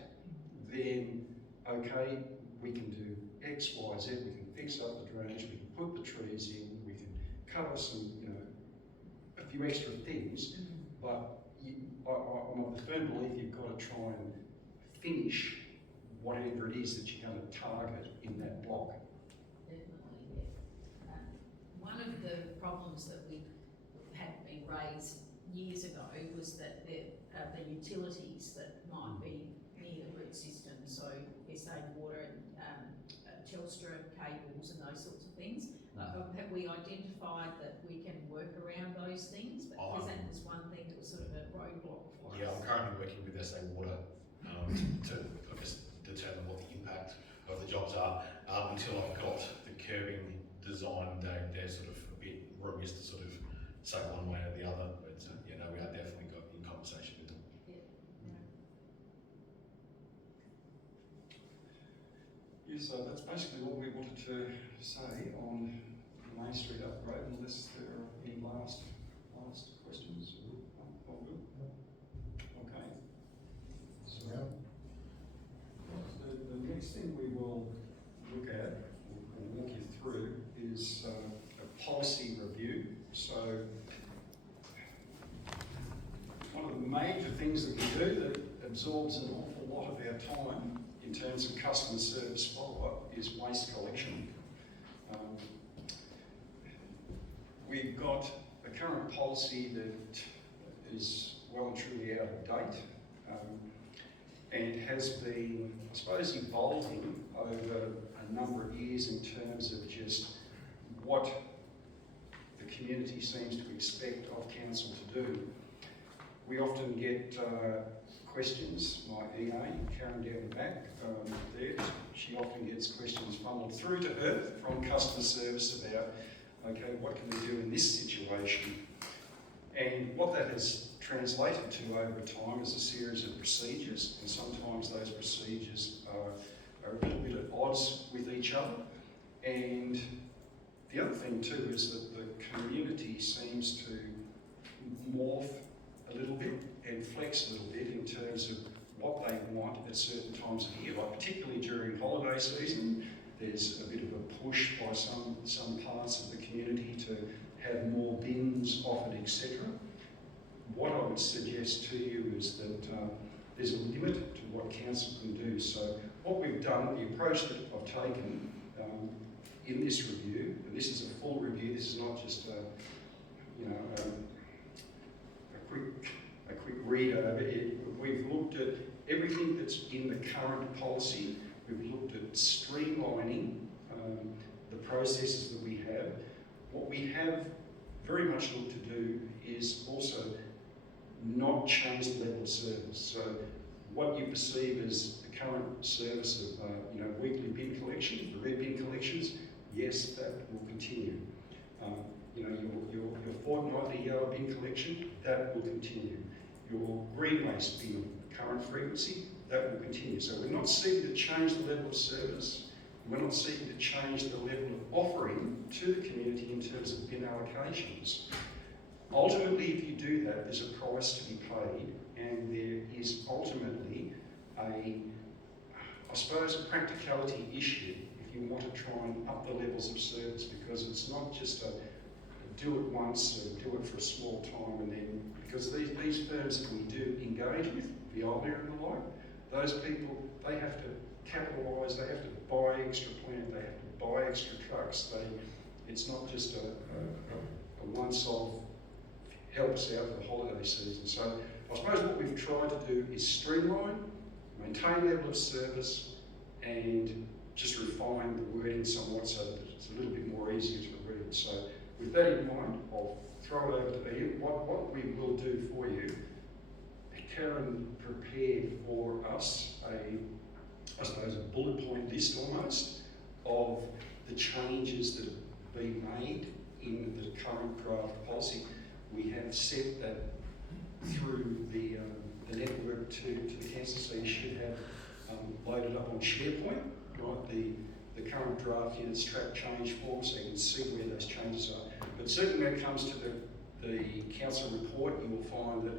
then okay, we can do X, Y, Z, we can fix up the drainage, we can put the trees in, we can cover some, a few extra things, but I'm of the firm belief you've got to try and finish whatever it is that you're going to target in that block. Definitely, yeah. One of the problems that we had been raised years ago was that the utilities that might be near the root system, so SA Water and Telstra cables and those sorts of things. Have we identified that we can work around those things? Because that was one thing that was sort of a roadblock for us. Yeah, I'm currently working with SA Water to I guess determine what the impact of the jobs are. Until I've got the curbing design, they're sort of a bit remiss to sort of say one way or the other, but you know, we are definitely got in conversation with them. Yes, so that's basically all we wanted to say on the Main Street upgrade, unless there are any last questions. All good? Okay. So, the next thing we will look at, or walk you through, is a policy review. So, one of the major things that we do that absorbs an awful lot of our time in terms of customer service follow-up is waste collection. We've got a current policy that is well and truly out of date, and has been, I suppose, evolving over a number of years in terms of just what the community seems to expect of council to do. We often get questions, my EA, Karen down the back there, she often gets questions funneled through to her from customer service about, okay, what can we do in this situation? And what that has translated to over time is a series of procedures, and sometimes those procedures are a little bit at odds with each other. And the other thing too is that the community seems to morph a little bit and flex a little bit in terms of what they want at certain times of year, like particularly during holiday season. There's a bit of a push by some parts of the community to have more bins offered, etc. What I would suggest to you is that there's a limit to what council can do. So what we've done, the approach that I've taken in this review, and this is a full review, this is not just a quick read over it. We've looked at everything that's in the current policy. We've looked at streamlining the processes that we have. What we have very much looked to do is also not change the level of service. So what you perceive as the current service of weekly bin collection, the red bin collections, yes, that will continue. Your fortnightly yellow bin collection, that will continue. Your green waste bin current frequency, that will continue. So we're not seeking to change the level of service. We're not seeking to change the level of offering to the community in terms of bin allocations. Ultimately, if you do that, there's a price to be paid, and there is ultimately a practicality issue if you want to try and up the levels of service, because it's not just a do it once or do it for a small time and then, because these firms that we do engage with, Veolia and the like, those people, they have to capitalise, they have to buy extra plant, they have to buy extra trucks. It's not just a once-off helps out for the holiday season. So I suppose what we've tried to do is streamline, maintain level of service, and just refine the wording somewhat so that it's a little bit more easier to read. So with that in mind, I'll throw it over to Ian. What we will do for you, Karen prepared for us a bullet point list almost of the changes that have been made in the current draft policy. We have sent that through the network to the council, so you should have loaded up on SharePoint, right, the current draft units track change form, so you can see where those changes are. But certainly when it comes to the council report, you will find that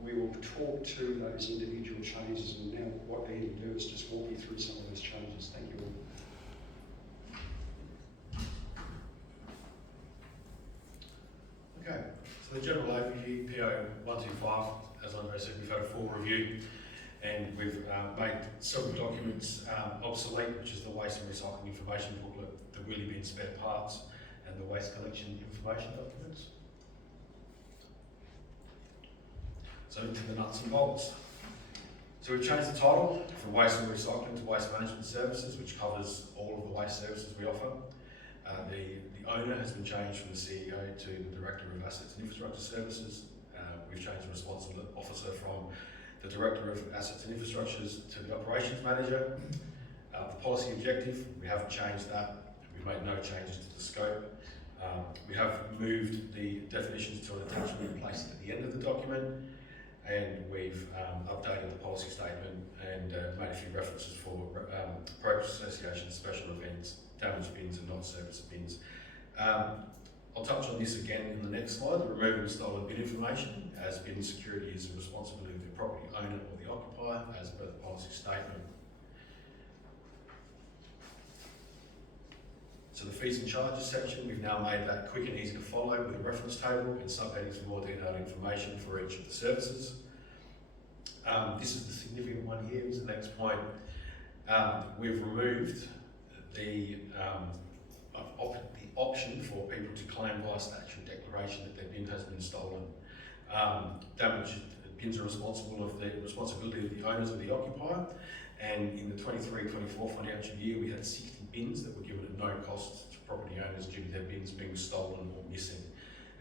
we will talk to those individual changes, and now what Ian will do is just walk you through some of those changes. Thank you all. Okay, so the general overview, PO 125, as I said, we've had a full review, and we've made several documents obsolete, which is the waste and recycling information booklet, the wheelie bin spare parts, and the waste collection information documents. So into the nuts and bolts. So we've changed the title from waste and recycling to waste management services, which covers all of the waste services we offer. The owner has been changed from the CEO to the Director of Assets and Infrastructure Services. We've changed the responsible officer from the Director of Assets and Infrastructures to the Operations Manager. The policy objective, we haven't changed that. We've made no changes to the scope. We have moved the definitions to an attachment and placed it at the end of the document, and we've updated the policy statement and made a few references for progress associations, special events, damaged bins and not service bins. I'll touch on this again in the next slide. The removal of stolen bin information, as bin security is the responsibility of the property owner or the occupier, as per the policy statement. So the fees and charges section, we've now made that quick and easy to follow with a reference table and subheadings for more detailed information for each of the services. This is the significant one here, is the next point. We've removed the option for people to claim via statutory declaration that their bin has been stolen. Damaged bins are responsibility of the owners of the occupier, and in the 23-24 financial year we had 60 bins that were given at no cost to property owners due to their bins being stolen or missing,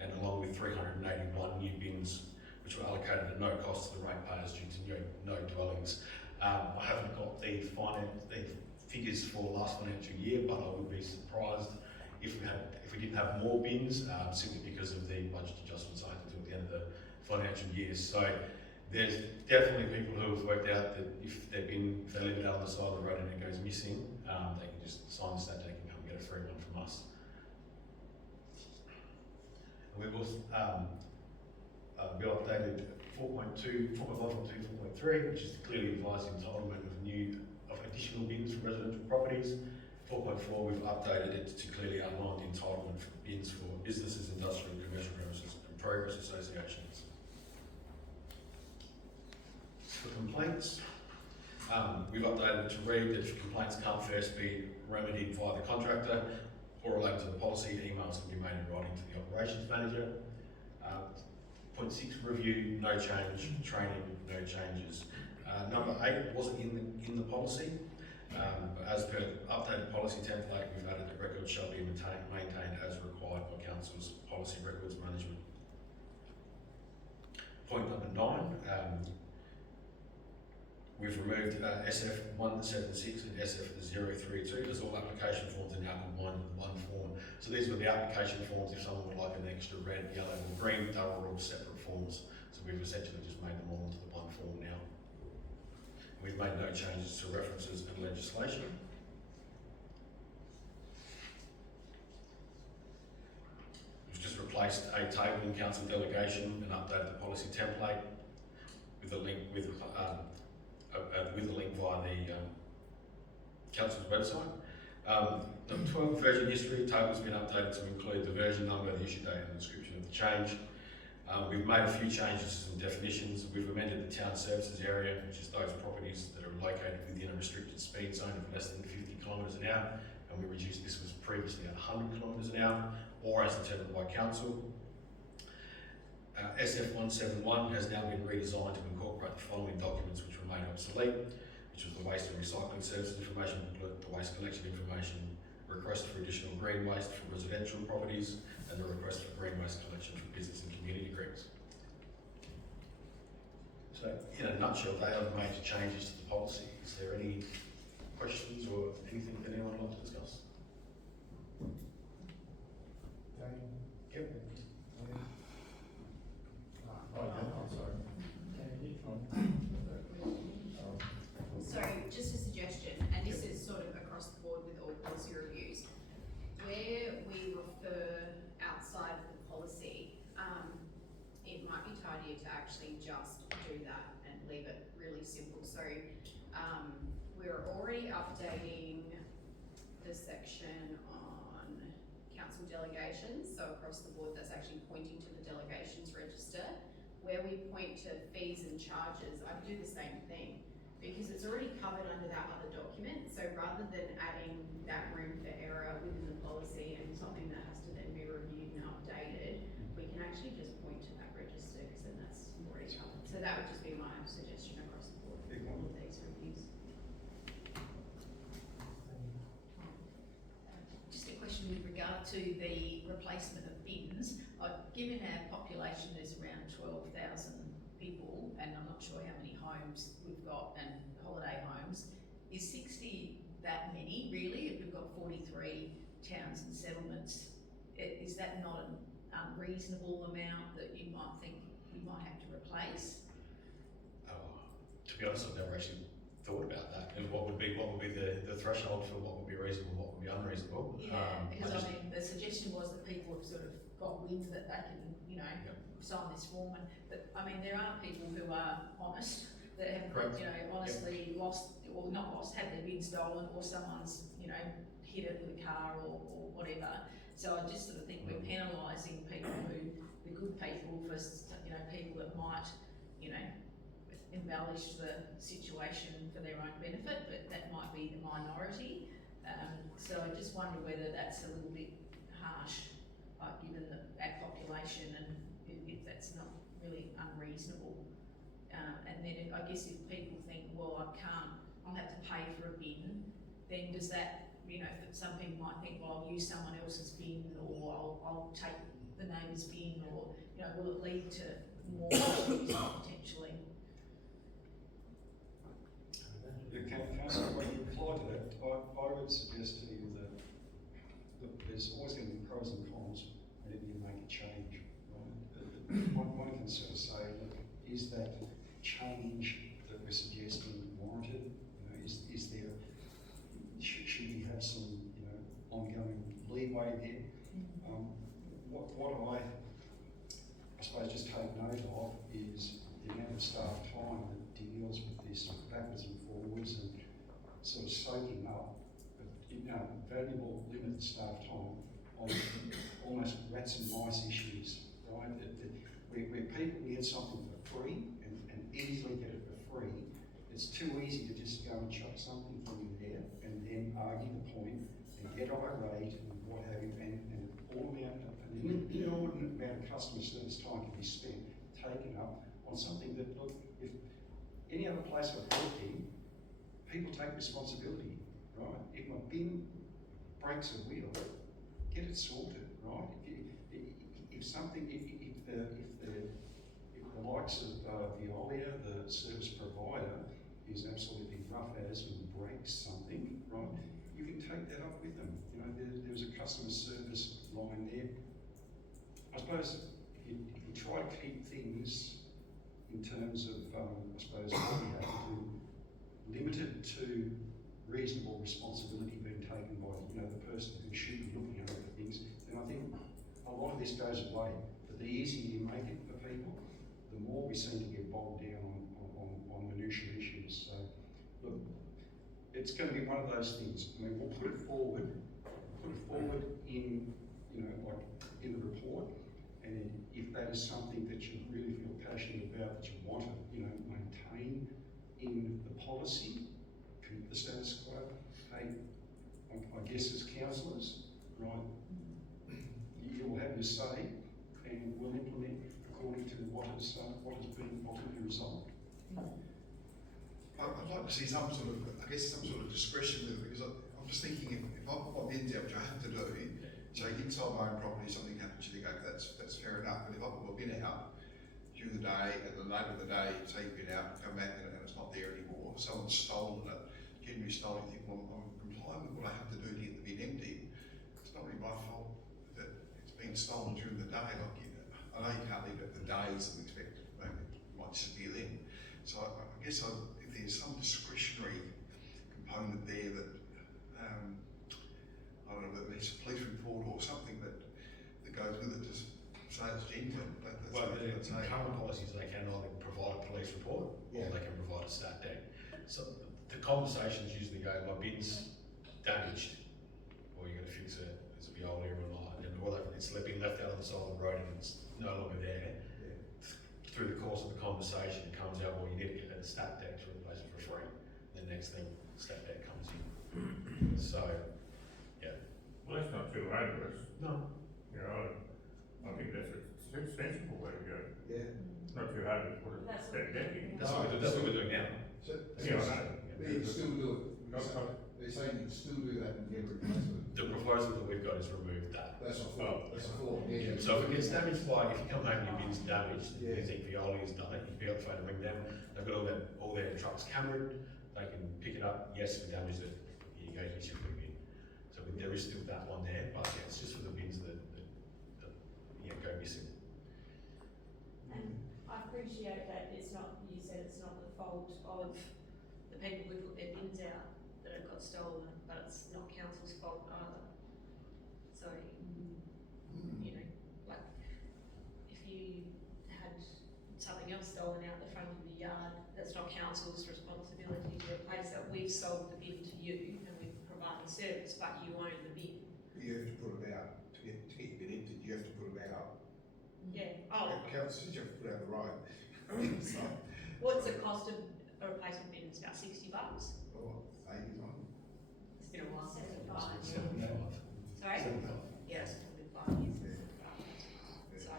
and along with 381 new bins which were allocated at no cost to the ratepayers due to no dwellings. I haven't got the figures for last financial year, but I would be surprised if we didn't have more bins, simply because of the budget adjustments I had to do at the end of the financial year. So there's definitely people who have worked out that if they leave it out on the side of the road and it goes missing, they can just sign the stat and come and get a free one from us. We've also we updated 4.2, 4.1.2, 4.3, which is to clearly advise the entitlement of additional bins for residential properties. 4.4, we've updated it to clearly outline the entitlement for the bins for businesses, industrial, commercial premises and progress associations. For complaints, we've updated it to read that if complaints can't first be remedied via the contractor or related to the policy, emails can be made in writing to the operations manager. Point 6, review, no change. Training, no changes. Number 8 wasn't in the policy. As per updated policy template, we've added that records shall be maintained as required by Council's policy records management. Point number 9, we've removed SF 176 and SF 032, as all application forms are now combined into one form. So these were the application forms if someone would like an extra red, yellow or green, they were all separate forms. So we've essentially just made them all into the one form now. We've made no changes to references and legislation. We've just replaced a table in council delegation and updated the policy template with a link via the council's website. Number 12, version history. The table's been updated to include the version number, the issue date and the description of the change. We've made a few changes to some definitions. We've amended the town services area, which is those properties that are located within a restricted speed zone of less than 50 kilometres an hour, and we reduced this was previously at 100 kilometres an hour, or as determined by council. SF 171 has now been redesigned to incorporate the following documents which were made obsolete, which was the waste and recycling services information booklet, the waste collection information, request for additional green waste for residential properties, and the request for green waste collection for business and community groups. So, in a nutshell, they are the major changes to the policy. Is there any questions or anything that anyone would like to discuss? Yep. So just a suggestion, and this is sort of across the board with all policy reviews, where we refer outside of the policy, it might be tidier to actually just do that and leave it really simple. So we're already updating the section on council delegations. So across the board, that's actually pointing to the delegations register. Where we point to fees and charges, I'd do the same thing because it's already covered under that other document. So rather than adding that room for error within the policy and something that has to then be reviewed and updated, we can actually just point to that register because then that's already covered. So that would just be my suggestion across the board for all of these reviews. Just a question with regard to the replacement of bins. Given our population is around 12,000 people, and I'm not sure how many homes we've got and holiday homes, is 60 that many really? If we've got 43 towns and settlements, is that not an unreasonable amount that you might think you might have to replace? To be honest, I've never actually thought about that, and what would be the threshold for what would be reasonable, what would be unreasonable. Yeah, because I mean, the suggestion was that people have sort of got wind that they can, you know, sign this form, but I mean, there are people who are honest, that have, Correct. you know, honestly lost, or not lost, had their bin stolen, or someone's, you know, hit it with a car or whatever. So I just sort of think we're penalising people who, the good people, for, you know, people that might, you know, embellish the situation for their own benefit, but that might be the minority. So I just wonder whether that's a little bit harsh, like given our population, and if that's not really unreasonable. And then I guess if people think, well, I'll have to pay for a bin, then does that, you know, some people might think, well, I'll use someone else's bin, or I'll take the neighbour's bin, or, you know, will it lead to more issues potentially? Councillor, when you reply to that, I would suggest to you that, look, there's always going to be pros and cons whenever you make a change. Right? One can sort of say, look, is that change that we're suggesting warranted? You know, is there, should we have some, you know, ongoing leeway there? What I suppose just take note of is the amount of staff time that deals with this backwards and forwards and sort of soaking up, you know, valuable limited staff time on almost rats and mice issues, right? Where people get something for free and easily get it for free, it's too easy to just go and chuck something from you there and then argue the point and get irate and what have you, and all amount of, an inordinate amount of customer service time can be spent taken up on something that, look, if any other place I've worked in, people take responsibility, right? If my bin breaks a wheel, get it sorted, right? If the likes of Veolia, the service provider, is absolutely rough as and breaks something, right? You can take that up with them. You know, there's a customer service line there. I suppose if you try to keep things in terms of, I suppose, what we have to do, limited to reasonable responsibility being taken by, you know, the person who should be looking over things, then I think a lot of this goes away. But the easier you make it for people, the more we seem to get bogged down on minutiae issues. So, look, it's going to be one of those things. I mean, we'll put it forward in, you know, like in the report, and if that is something that you really feel passionate about, that you want to, you know, maintain in the policy, keep the status quo, hey, I guess as councillors, right, you'll have your say, and we'll implement according to what has been ultimately resolved. I'd like to see some sort of, I guess, some sort of discretion with it, because I'm just thinking if I put my bins out, which I have to do, so inside my own property, something happens, you go, that's fair enough. But if I put my bin out during the day, and then later in the day, say you've been out and come back and it's not there anymore, someone's stolen it, genuinely stolen it, you think, well, I'm complying with what I have to do to get the bin empty. It's not really my fault that it's been stolen during the day. Like, I know you can't leave it for days and expect maybe it might disappear then. So I guess if there's some discretionary component there that, I don't know, whether it's a police report or something that goes with it, just say it's genuine. Well, the current policies, they can either provide a police report or they can provide a stat deck. So the conversations usually go, my bin's damaged, or you're going to fix it, is it Veolia or not, or it's been left out on the side of the road and it's no longer there. Yeah. Through the course of the conversation, it comes out, well, you need to get a stat deck to replace it for free. The next thing, stat deck comes in. So, yeah. Well, that's not too onerous. No. You know, I think that's a sensible way to go. Yeah. Not too hard to put a That's stat deck in. That's what we're doing now. So, Yeah, I know. but you can still do it. They're saying you can still do that and get a replacement. The proposal that we've got is remove that. That's a thought. That's a thought. Yeah. So if it gets damaged by, if you come home and your bin's damaged, you think Veolia's done it, you can pick up the phone and ring them. They've got all their trucks cameraed. They can pick it up. Yes, we damaged it. Here you go. Here's your bin. So there is still that one there, but yeah, it's just for the bins that appreciate that it's not, you said it's not the fault of the people who put their bins out that it got stolen, but it's not council's fault either. So, you know, like, if you had something else stolen out the front of the yard, that's not council's responsibility to replace that. We've sold the bin to you and we've provided service, but you own the bin. You have to put it out, to get it emptied, you have to put it out. Yeah, oh, Council says you have to put it out the right. So, what's the cost of a replacement bin? It's about $60. oh, 80 on. It's been a while. 75. Sorry? Yeah, it's probably 5 years. So,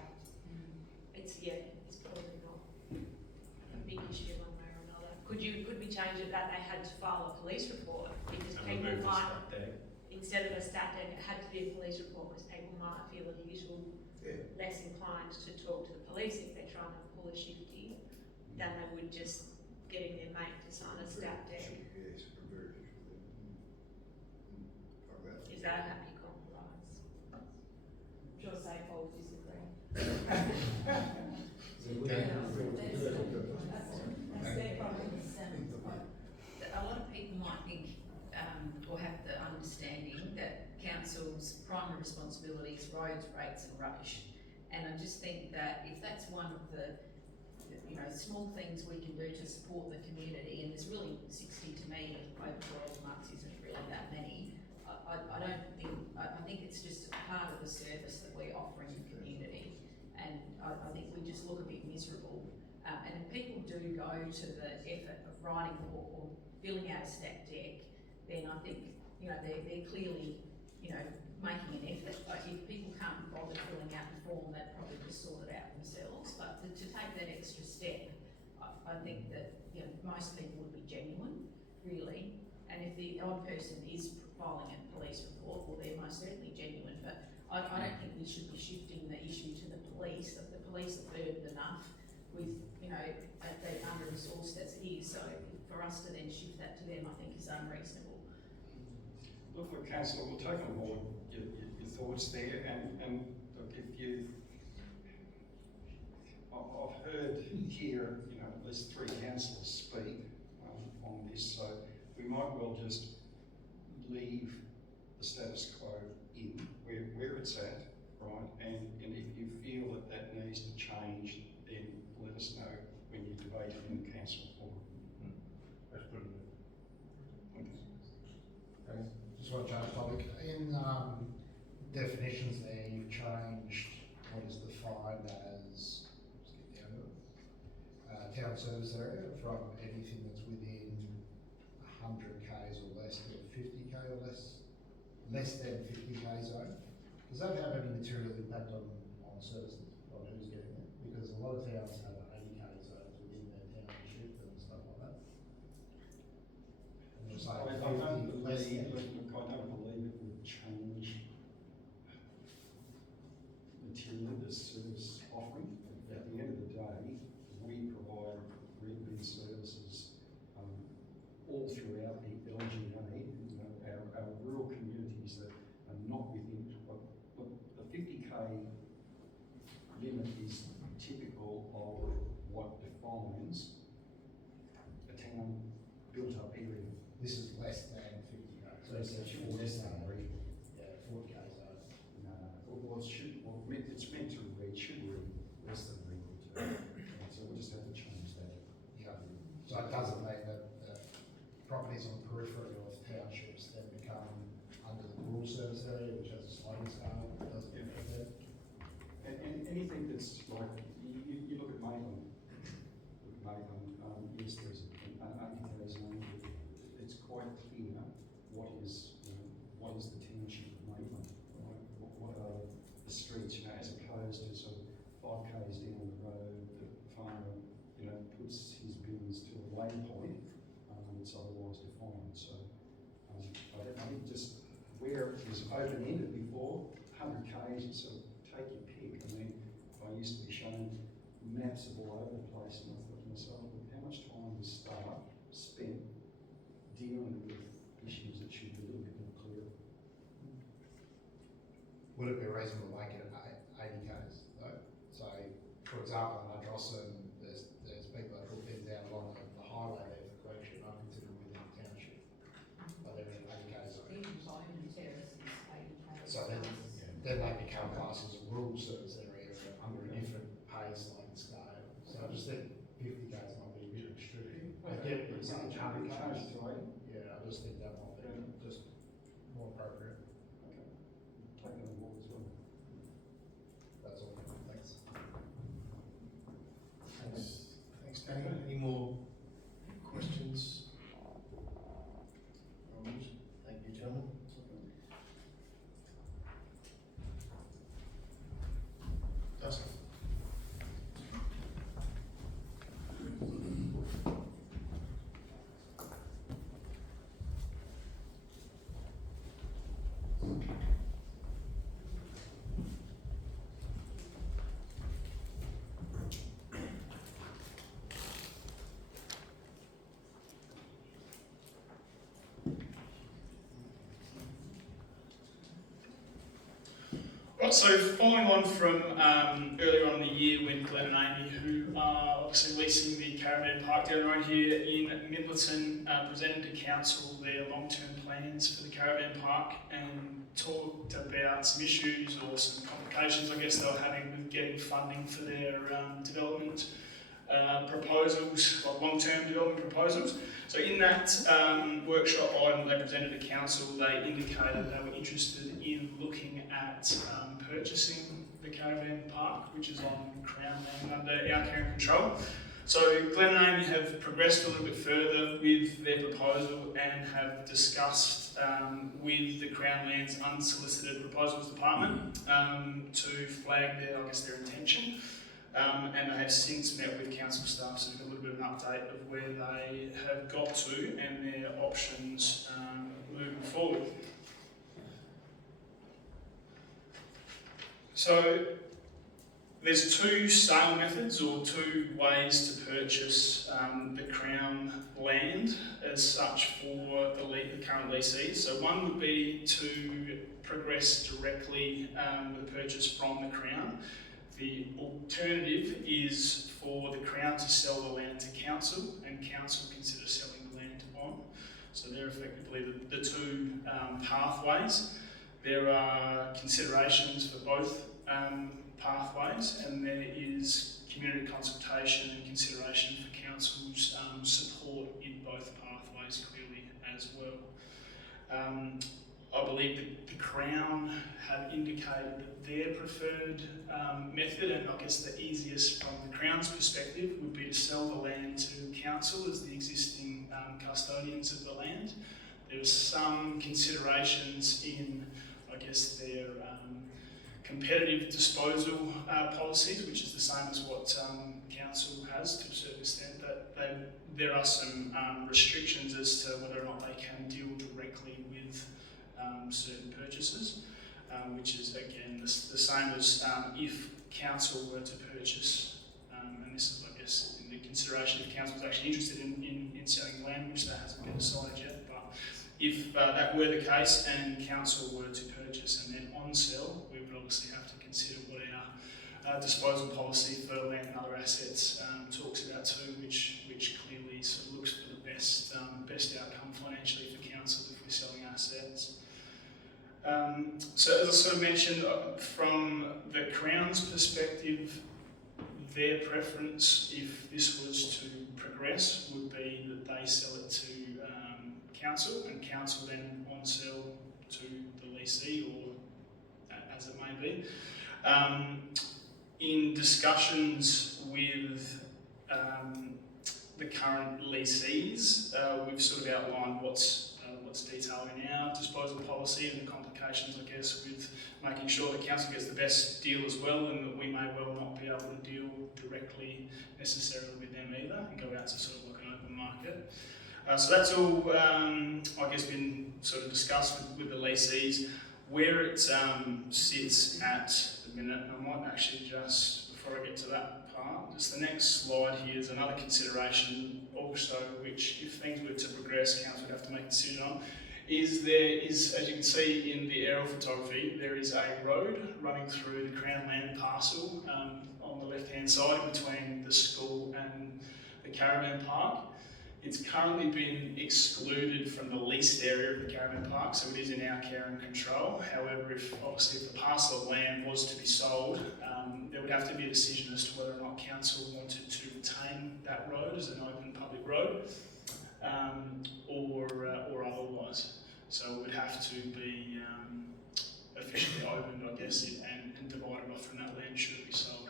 it's probably not a big issue one way or another. Could we change it that they had to file a police report? Because And people remove the might, stat there. instead of a stat deck, it had to be a police report, because people might feel a little Yeah. less inclined to talk to the police if they're trying to pull a shifty than they would just getting their mate to sign a stat deck. Yes, I'm very good with them. Like that. Is that a happy compromise? I'm sure stakeholders disagree. That's their problem. A lot of people might think, or have the understanding that council's primary responsibility is roads, rates and rubbish. And I just think that if that's one of the, small things we can do to support the community, and there's really 60 to me over 12 months isn't really that many. I think it's just part of the service that we're offering the community. And I think we just look a bit miserable. And if people do go to the effort of writing or filling out a stat deck, then I think, they're clearly, making an effort. Like if people can't bother filling out the form, they'd probably just sort it out themselves. But to take that extra step, I think that, most people would be genuine, really. And if the odd person is filing a police report, well, they're most certainly genuine. But I don't think we should be shifting the issue to the police. That the police are burdened enough with, they're under-resourced as it is. So for us to then shift that to them, I think is unreasonable. Look, Councillor, we'll take on board your thoughts there, and look, if you, I've heard here, at least 3 councillors speak on this, so we might well just leave the status quo in where it's at, right? And if you feel that needs to change, then let us know when you debate it in the council forum. That's brilliant. Okay. Just want to change topic. In definitions there, you've changed what is defined as, let's get down to it, town service area from anything that's within 100 k's or less to 50 k or less than 50 k zone. Does that have any material impact on services, on who's getting it? Because a lot of towns have 80 k zones within their township and stuff like that. And it's like I don't 50 less than. I don't believe it would change materially the service offering. At the end of the day, we provide green bin services all throughout the LGA. Our rural communities that are not within, look, the 50k limit is typical of what defines a town built-up area. This is less than 50 k. So Less than 40 less than region. yeah, 40 k zone. No, well, it's meant to read, should read less than legal too. So we'll just have to change that. Yeah. So it doesn't mean that properties on the periphery of townships then become under the rural service area, which has a sliding scale, doesn't affect that. And anything that's like, you look at Maitland, yes, there's an 80k zone, but it's quite clear what is the township of Maitland, right? What are the streets, as opposed to sort of 5 k's down the road, the farmer, puts his bins to a waypoint, it's otherwise defined. So I think just where it was open-ended before, 100 k's, you sort of take your pick. I mean, I used to be shown maps of all over the place, and I thought to myself, look, how much time does staff spent dealing with issues that should be a little bit more clear? Would it be reasonable to make it 80 k's though? So, for example, in Ardrossan, there's So then they become classed as a rural service area under a different baseline scale. So I just think 50 k's might be a bit restrictive. I get what you're saying, 100 k's. Yeah, I just think that might be just more appropriate. Take it on board as well. That's all. Thanks. Thanks, Danny. Any more questions? Thank you, gentlemen. Dustin? Right, so following on from earlier on in the year when Glenn and Amy, who are obviously leasing the caravan park down the road here in Midleton, presented to council their long-term plans for the caravan park and talked about some issues or some complications, I guess, they were having with getting funding for their development proposals, like long-term development proposals. So in that workshop item they presented to council, they indicated they were interested in looking at purchasing the caravan park, which is on Crown land under our care and control. So Glenn and Amy have progressed a little bit further with their proposal and have discussed with the Crown Lands Unsolicited Proposals Department to flag their intention. And they have since met with council staff, so we've got a little bit of an update of where they have got to and their options moving forward. So there's two sale methods or two ways to purchase the Crown land as such for the current leasees. So one would be to progress directly with a purchase from the Crown. The alternative is for the Crown to sell the land to council and council consider selling the land on. So they're effectively the two pathways. There are considerations for both pathways, and there is community consultation and consideration for council's support in both pathways clearly as well. I believe the Crown have indicated that their preferred method, and I guess the easiest from the Crown's perspective, would be to sell the land to council as the existing custodians of the land. There are some considerations in, I guess, their competitive disposal policies, which is the same as what council has to a certain extent, that there are some restrictions as to whether or not they can deal directly with certain purchases, which is again the same as if council were to purchase, and this is I guess in the consideration if council is actually interested in selling land, which that hasn't been decided yet, but if that were the case and council were to purchase and then on sell, we would obviously have to consider what our disposal policy for land and other assets talks about too, which clearly sort of looks for the best outcome financially for council if we're selling assets. So as I sort of mentioned, from the Crown's perspective, their preference, if this was to progress, would be that they sell it to council, and council then on sell to the leasee, or as it may be. In discussions with the current leasees, we've sort of outlined what's detailed in our disposal policy and the complications, I guess, with making sure that council gets the best deal as well, and that we may well not be able to deal directly necessarily with them either, and go out to sort of like an open market. So that's all, I guess, been sort of discussed with the leasees. Where it sits at the minute, and I might actually just, before I get to that part, just the next slide here is another consideration also, which if things were to progress, council would have to make a decision on, is there is, as you can see in the aerial photography, there is a road running through the Crown land parcel on the left-hand side between the school and the caravan park. It's currently been excluded from the leased area of the caravan park, so it is in our care and control. However, if the parcel of land was to be sold, there would have to be a decision as to whether or not council wanted to retain that road as an open public road, or otherwise. So it would have to be officially opened, I guess, and divided off from that land should it be sold.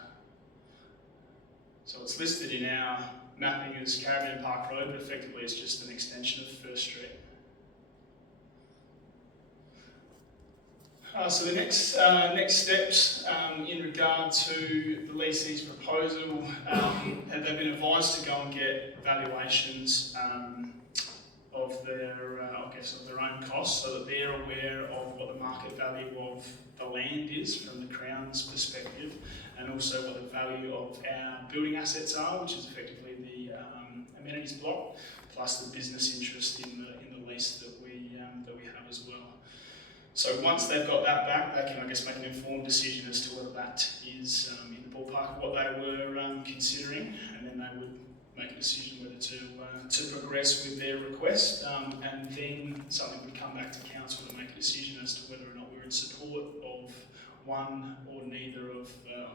So it's listed in our mapping as Caravan Park Road, but effectively it's just an extension of First Street. So the next steps in regard to the lessee's proposal, they've been advised to go and get valuations of their own costs, so that they're aware of what the market value of the land is from the Crown's perspective, and also what the value of our building assets are, which is effectively the amenities block, plus the business interest in the lease that we have as well. So once they've got that back, they can, I guess, make an informed decision as to whether that is in the ballpark of what they were considering, and then they would make a decision whether to progress with their request, and then something would come back to council to make a decision as to whether or not we're in support of one or neither of,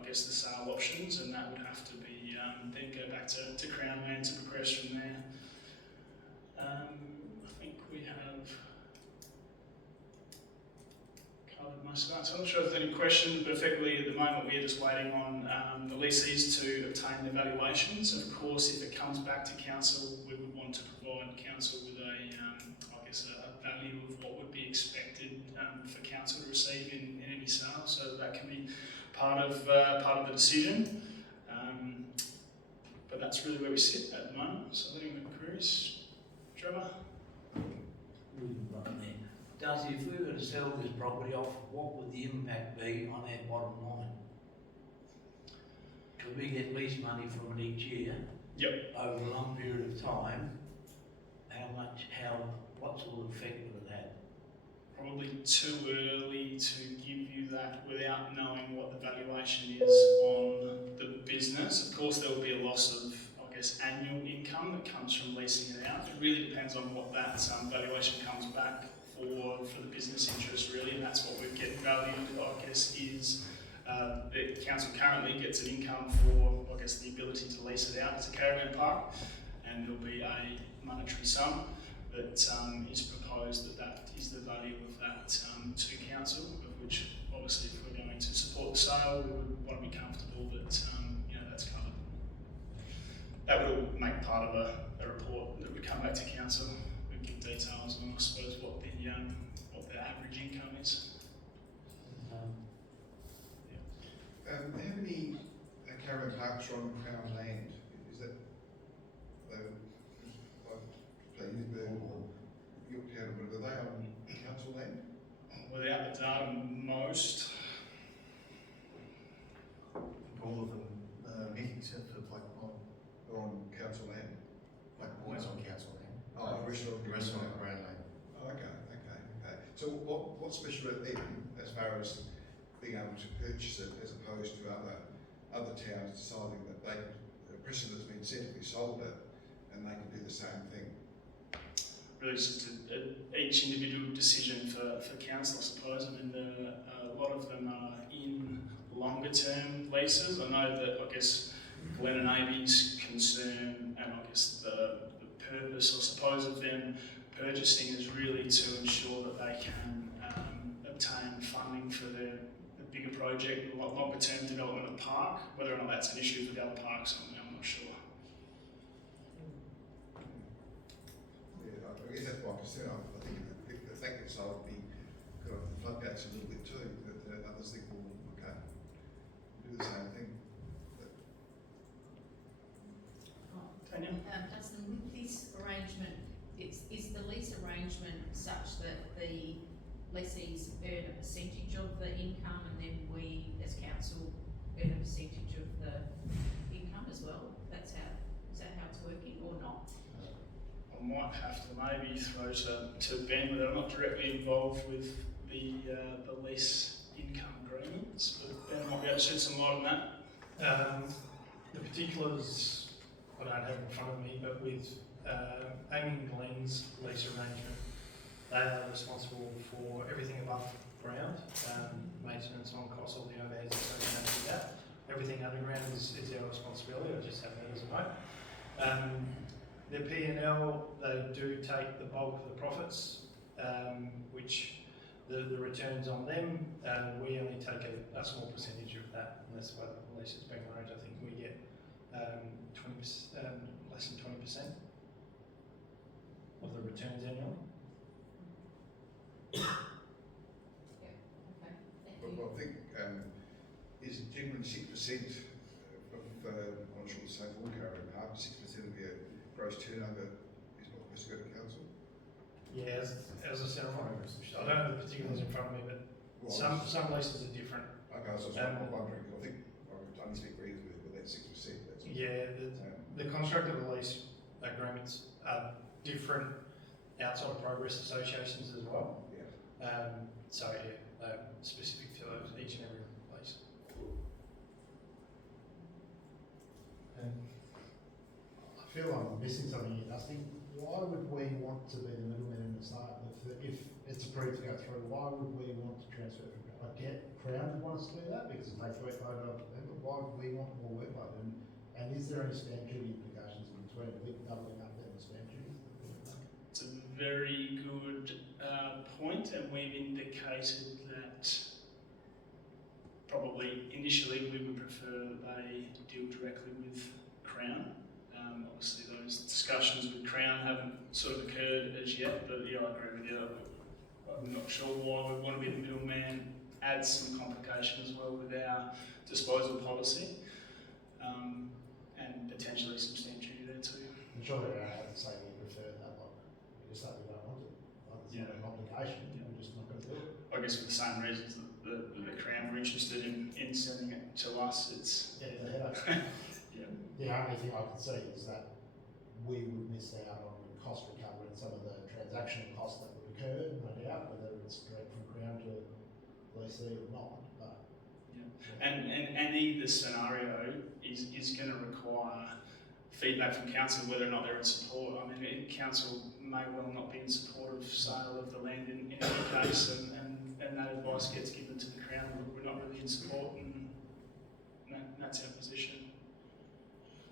the sale options, and that would have to be then go back to Crown Land to progress from there. I think we have covered most of that. So I'm not sure if there's any questions, but effectively at the moment we're just waiting on the lessees to obtain the valuations. Of course, if it comes back to council, we would want to provide council with a value of what would be expected for council to receive in any sale, so that can be part of the decision. But that's really where we sit at the moment. So letting the queries, Trevor. Darcy, if we were to sell this property off, what would the impact be on our bottom line? Could we get lease money from it each year? Yep. Over a long period of time, what sort of effect would it have? Probably too early to give you that without knowing what the valuation is on the business. Of course, there will be a loss of, annual income that comes from leasing it out. It really depends on what that valuation comes back for the business interest, really, and that's what we're getting valued, is the council currently gets an income for, the ability to lease it out as a caravan park, and there'll be a monetary sum that is proposed that is the value of that to council, of which obviously if we're going to support the sale, we would want to be comfortable that that's covered. That would all make part of a report that would come back to council. We'd give details on, I suppose, what the average income is. How many caravan parks are on Crown land? Is that Yorke Peninsula, are they on council land? Without the data, most. All of them, Nick, except for Blackmore, Are on council land? Blackmore is on council land. Oh, the rest of The rest are on Crown land. Oh, okay. So what's special about them as far as being able to purchase it as opposed to other towns deciding that the precedent's been set if we sold it and they can do the same thing? Really, it's just each individual decision for council, I suppose. I mean, a lot of them are in longer term leases. I know that, Glen and Aby's concern, and the purpose, I suppose, of them purchasing is really to ensure that they can obtain funding for the bigger project, longer term development of the park. Whether or not that's an issue with other parks, I'm not sure. Yeah, I guess that's my concern. I think the fact that sold would be kind of the floodgates a little bit too, that others think, well, okay, do the same thing. Tanya? Dustin, with this arrangement, is the lease arrangement such that the lessees earn a percentage of the income and then we as council earn a percentage of the income as well? Is that how it's working or not? I might have to maybe throw to Ben, but I'm not directly involved with the lease income agreements, but Ben might be able to shed some light on that. The particulars I don't have in front of me, but with Amy and Glenn's lease arrangement, they are responsible for everything above ground, maintenance on costs, all the overheads associated with that. Everything underground is our responsibility. I just have that as a note. Their P&L, they do take the bulk of the profits, which the returns on them, we only take a small percentage of that, and that's why the lease has been arranged. I think we get 20%, less than 20% of the returns annually. Well, I think, is generally 6% of, I'm not sure the same for all caravan park, 6% of your gross turnover is not supposed to go to council? Yeah, as I said, I don't have the particulars in front of me, but some leases are different. Okay, so I'm wondering, I think, I only speak for Eagles with that 6%, that's all. Yeah, the construct of the lease agreements are different outside progress associations as well. Yeah. So yeah, specific to those, each and every lease. I feel I'm missing something here, Dusty. Why would we want to be the middleman in the start? If it's approved to go through, why would we want to transfer from Crown? I get Crown would want us to do that because it takes workload off them, but why would we want more workload? And is there any stamp duty implications in between? Are we doubling up then the stamp duty? It's a very good point, and we've indicated that probably initially we would prefer that they deal directly with Crown. Obviously those discussions with Crown haven't sort of occurred as yet, but yeah, I agree with you. I'm not sure why we want to be the middleman. Adds some complication as well with our disposal policy, and potentially some stamp duty there too. I'm sure they're allowed to say we prefer that, like, we just say we don't want it. Like, it's not an obligation, we're just not going to do it. I guess for the same reasons that the Crown were interested in sending it to us, it's... Yeah, the headache. Yeah. The only thing I can see is that we would miss out on the cost recovery and some of the transactional costs that would occur, no doubt, whether it's direct from Crown to lessee or not. But And either scenario is going to require feedback from council whether or not they're in support. I mean, council may well not be in support of sale of the land in any case, and that advice gets given to the Crown. We're not really in support, and that's our position.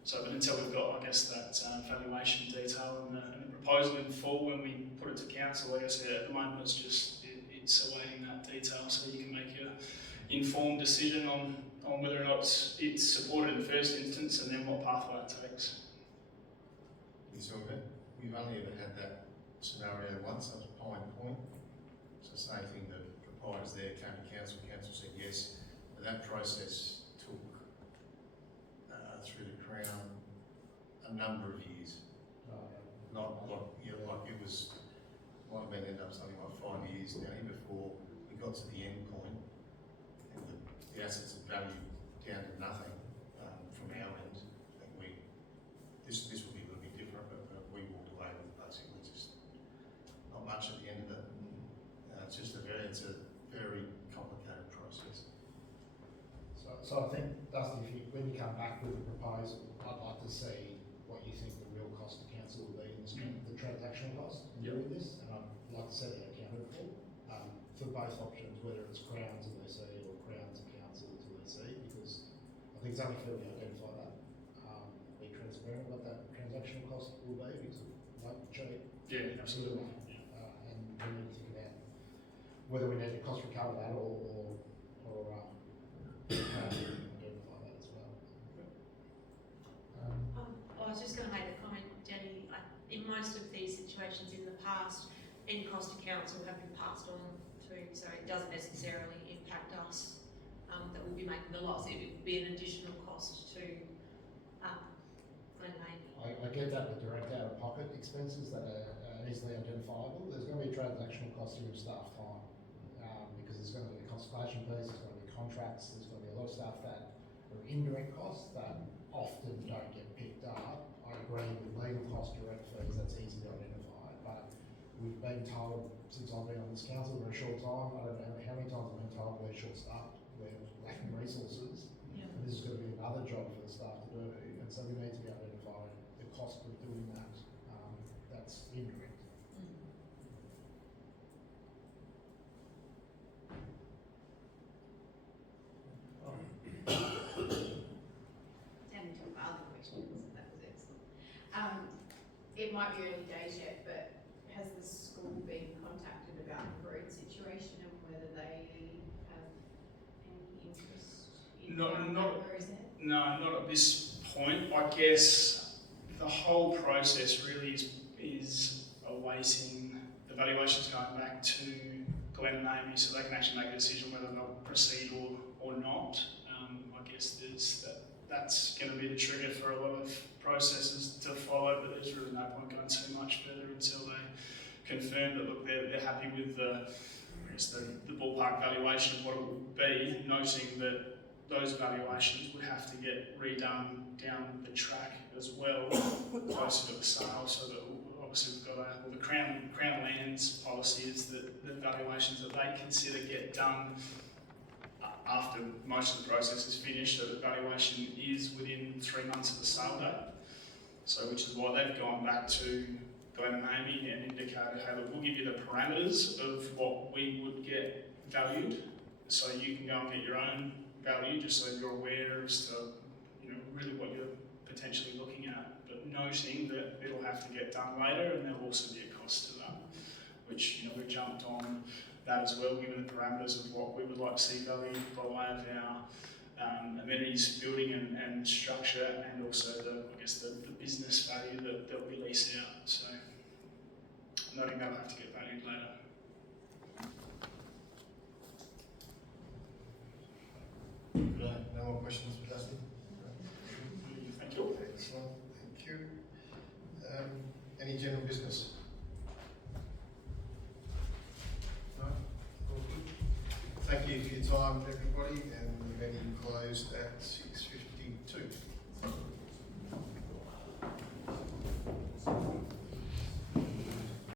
So, but until we've got, I guess, that valuation detail and the proposal in full when we put it to council, I guess at the moment it's awaiting that detail so you can make your informed decision on whether or not it's supported in the first instance and then what pathway it takes. We've only ever had that scenario once. That was Pine Point. So same thing, the proprietors there came to council said yes, but that process took through the Crown a number of years. Not like, like it was, might have been ended up something like 5 years now, even before we got to the end point, and the assets had valued down to nothing from our end. And this will be a little bit different, but we walked away with basically just not much at the end of it. It's a very complicated process. So I think, Dusty, when you come back with a proposal, I'd like to see what you think the real cost to council will be in this, the transactional cost in doing this, and I'd like to see that accounted for both options, whether it's Crown to lessee or Crown to council to lessee, because I think it's only fair we identify that, be transparent what that transactional cost will be, because it won't be cheap. Yeah, absolutely. And we need to think about whether we need to cost recover that or identify that as well. I was just going to make a comment, Jenny. In most of these situations in the past, any cost to council have been passed on to, so it doesn't necessarily impact us. That we'll be making the loss. It would be an additional cost to Glen Lane. I get that with direct out-of-pocket expenses that are easily identifiable. There's going to be transactional costs here of staff time, because there's going to be consultation fees, there's going to be contracts, there's going to be a lot of stuff that are indirect costs that often don't get picked up. I agree with legal costs, direct fees, that's easy to identify, but we've been told, since I've been on this council for a short time, I don't know how many times I've been told we're short-staffed, we're lacking resources, and this is going to be another job for the staff to do, and so we need to be identifying the cost of doing that that's incorrect. And to other questions, that was excellent. It might be early days yet, but has the school been contacted about the road situation and whether they have any interest in Not- how not- that goes there? No, not at this point. I guess the whole process really is awaiting the valuations going back to Glen and Amy so they can actually make a decision whether they'll proceed or not. I guess that's going to be the trigger for a lot of processes to follow, but there's really no point going too much further until they confirm that, look, they're happy with the ballpark valuation of what it will be, noting that those valuations would have to get redone down the track as well, closer to the sale, so that obviously we've got the Crown Lands policy is that the valuations that they consider get done after most of the process is finished, so the valuation is within 3 months of the sale date. So which is why they've gone back to Glen and Amy and indicated, hey, look, we'll give you the parameters of what we would get valued, so you can go and get your own value, just so you're aware as to, really what you're potentially looking at, but noting that it'll have to get done later and there'll also be a cost to that, which, we've jumped on that as well, given the parameters of what we would like to see valued by way of our amenities, building and structure, and also the business value that we lease out. So, noting that'll have to get valued later. No more questions for Dusty? Thank you. Excellent, thank you. Any general business? No? All good. Thank you for your time, everybody, and the meeting closed at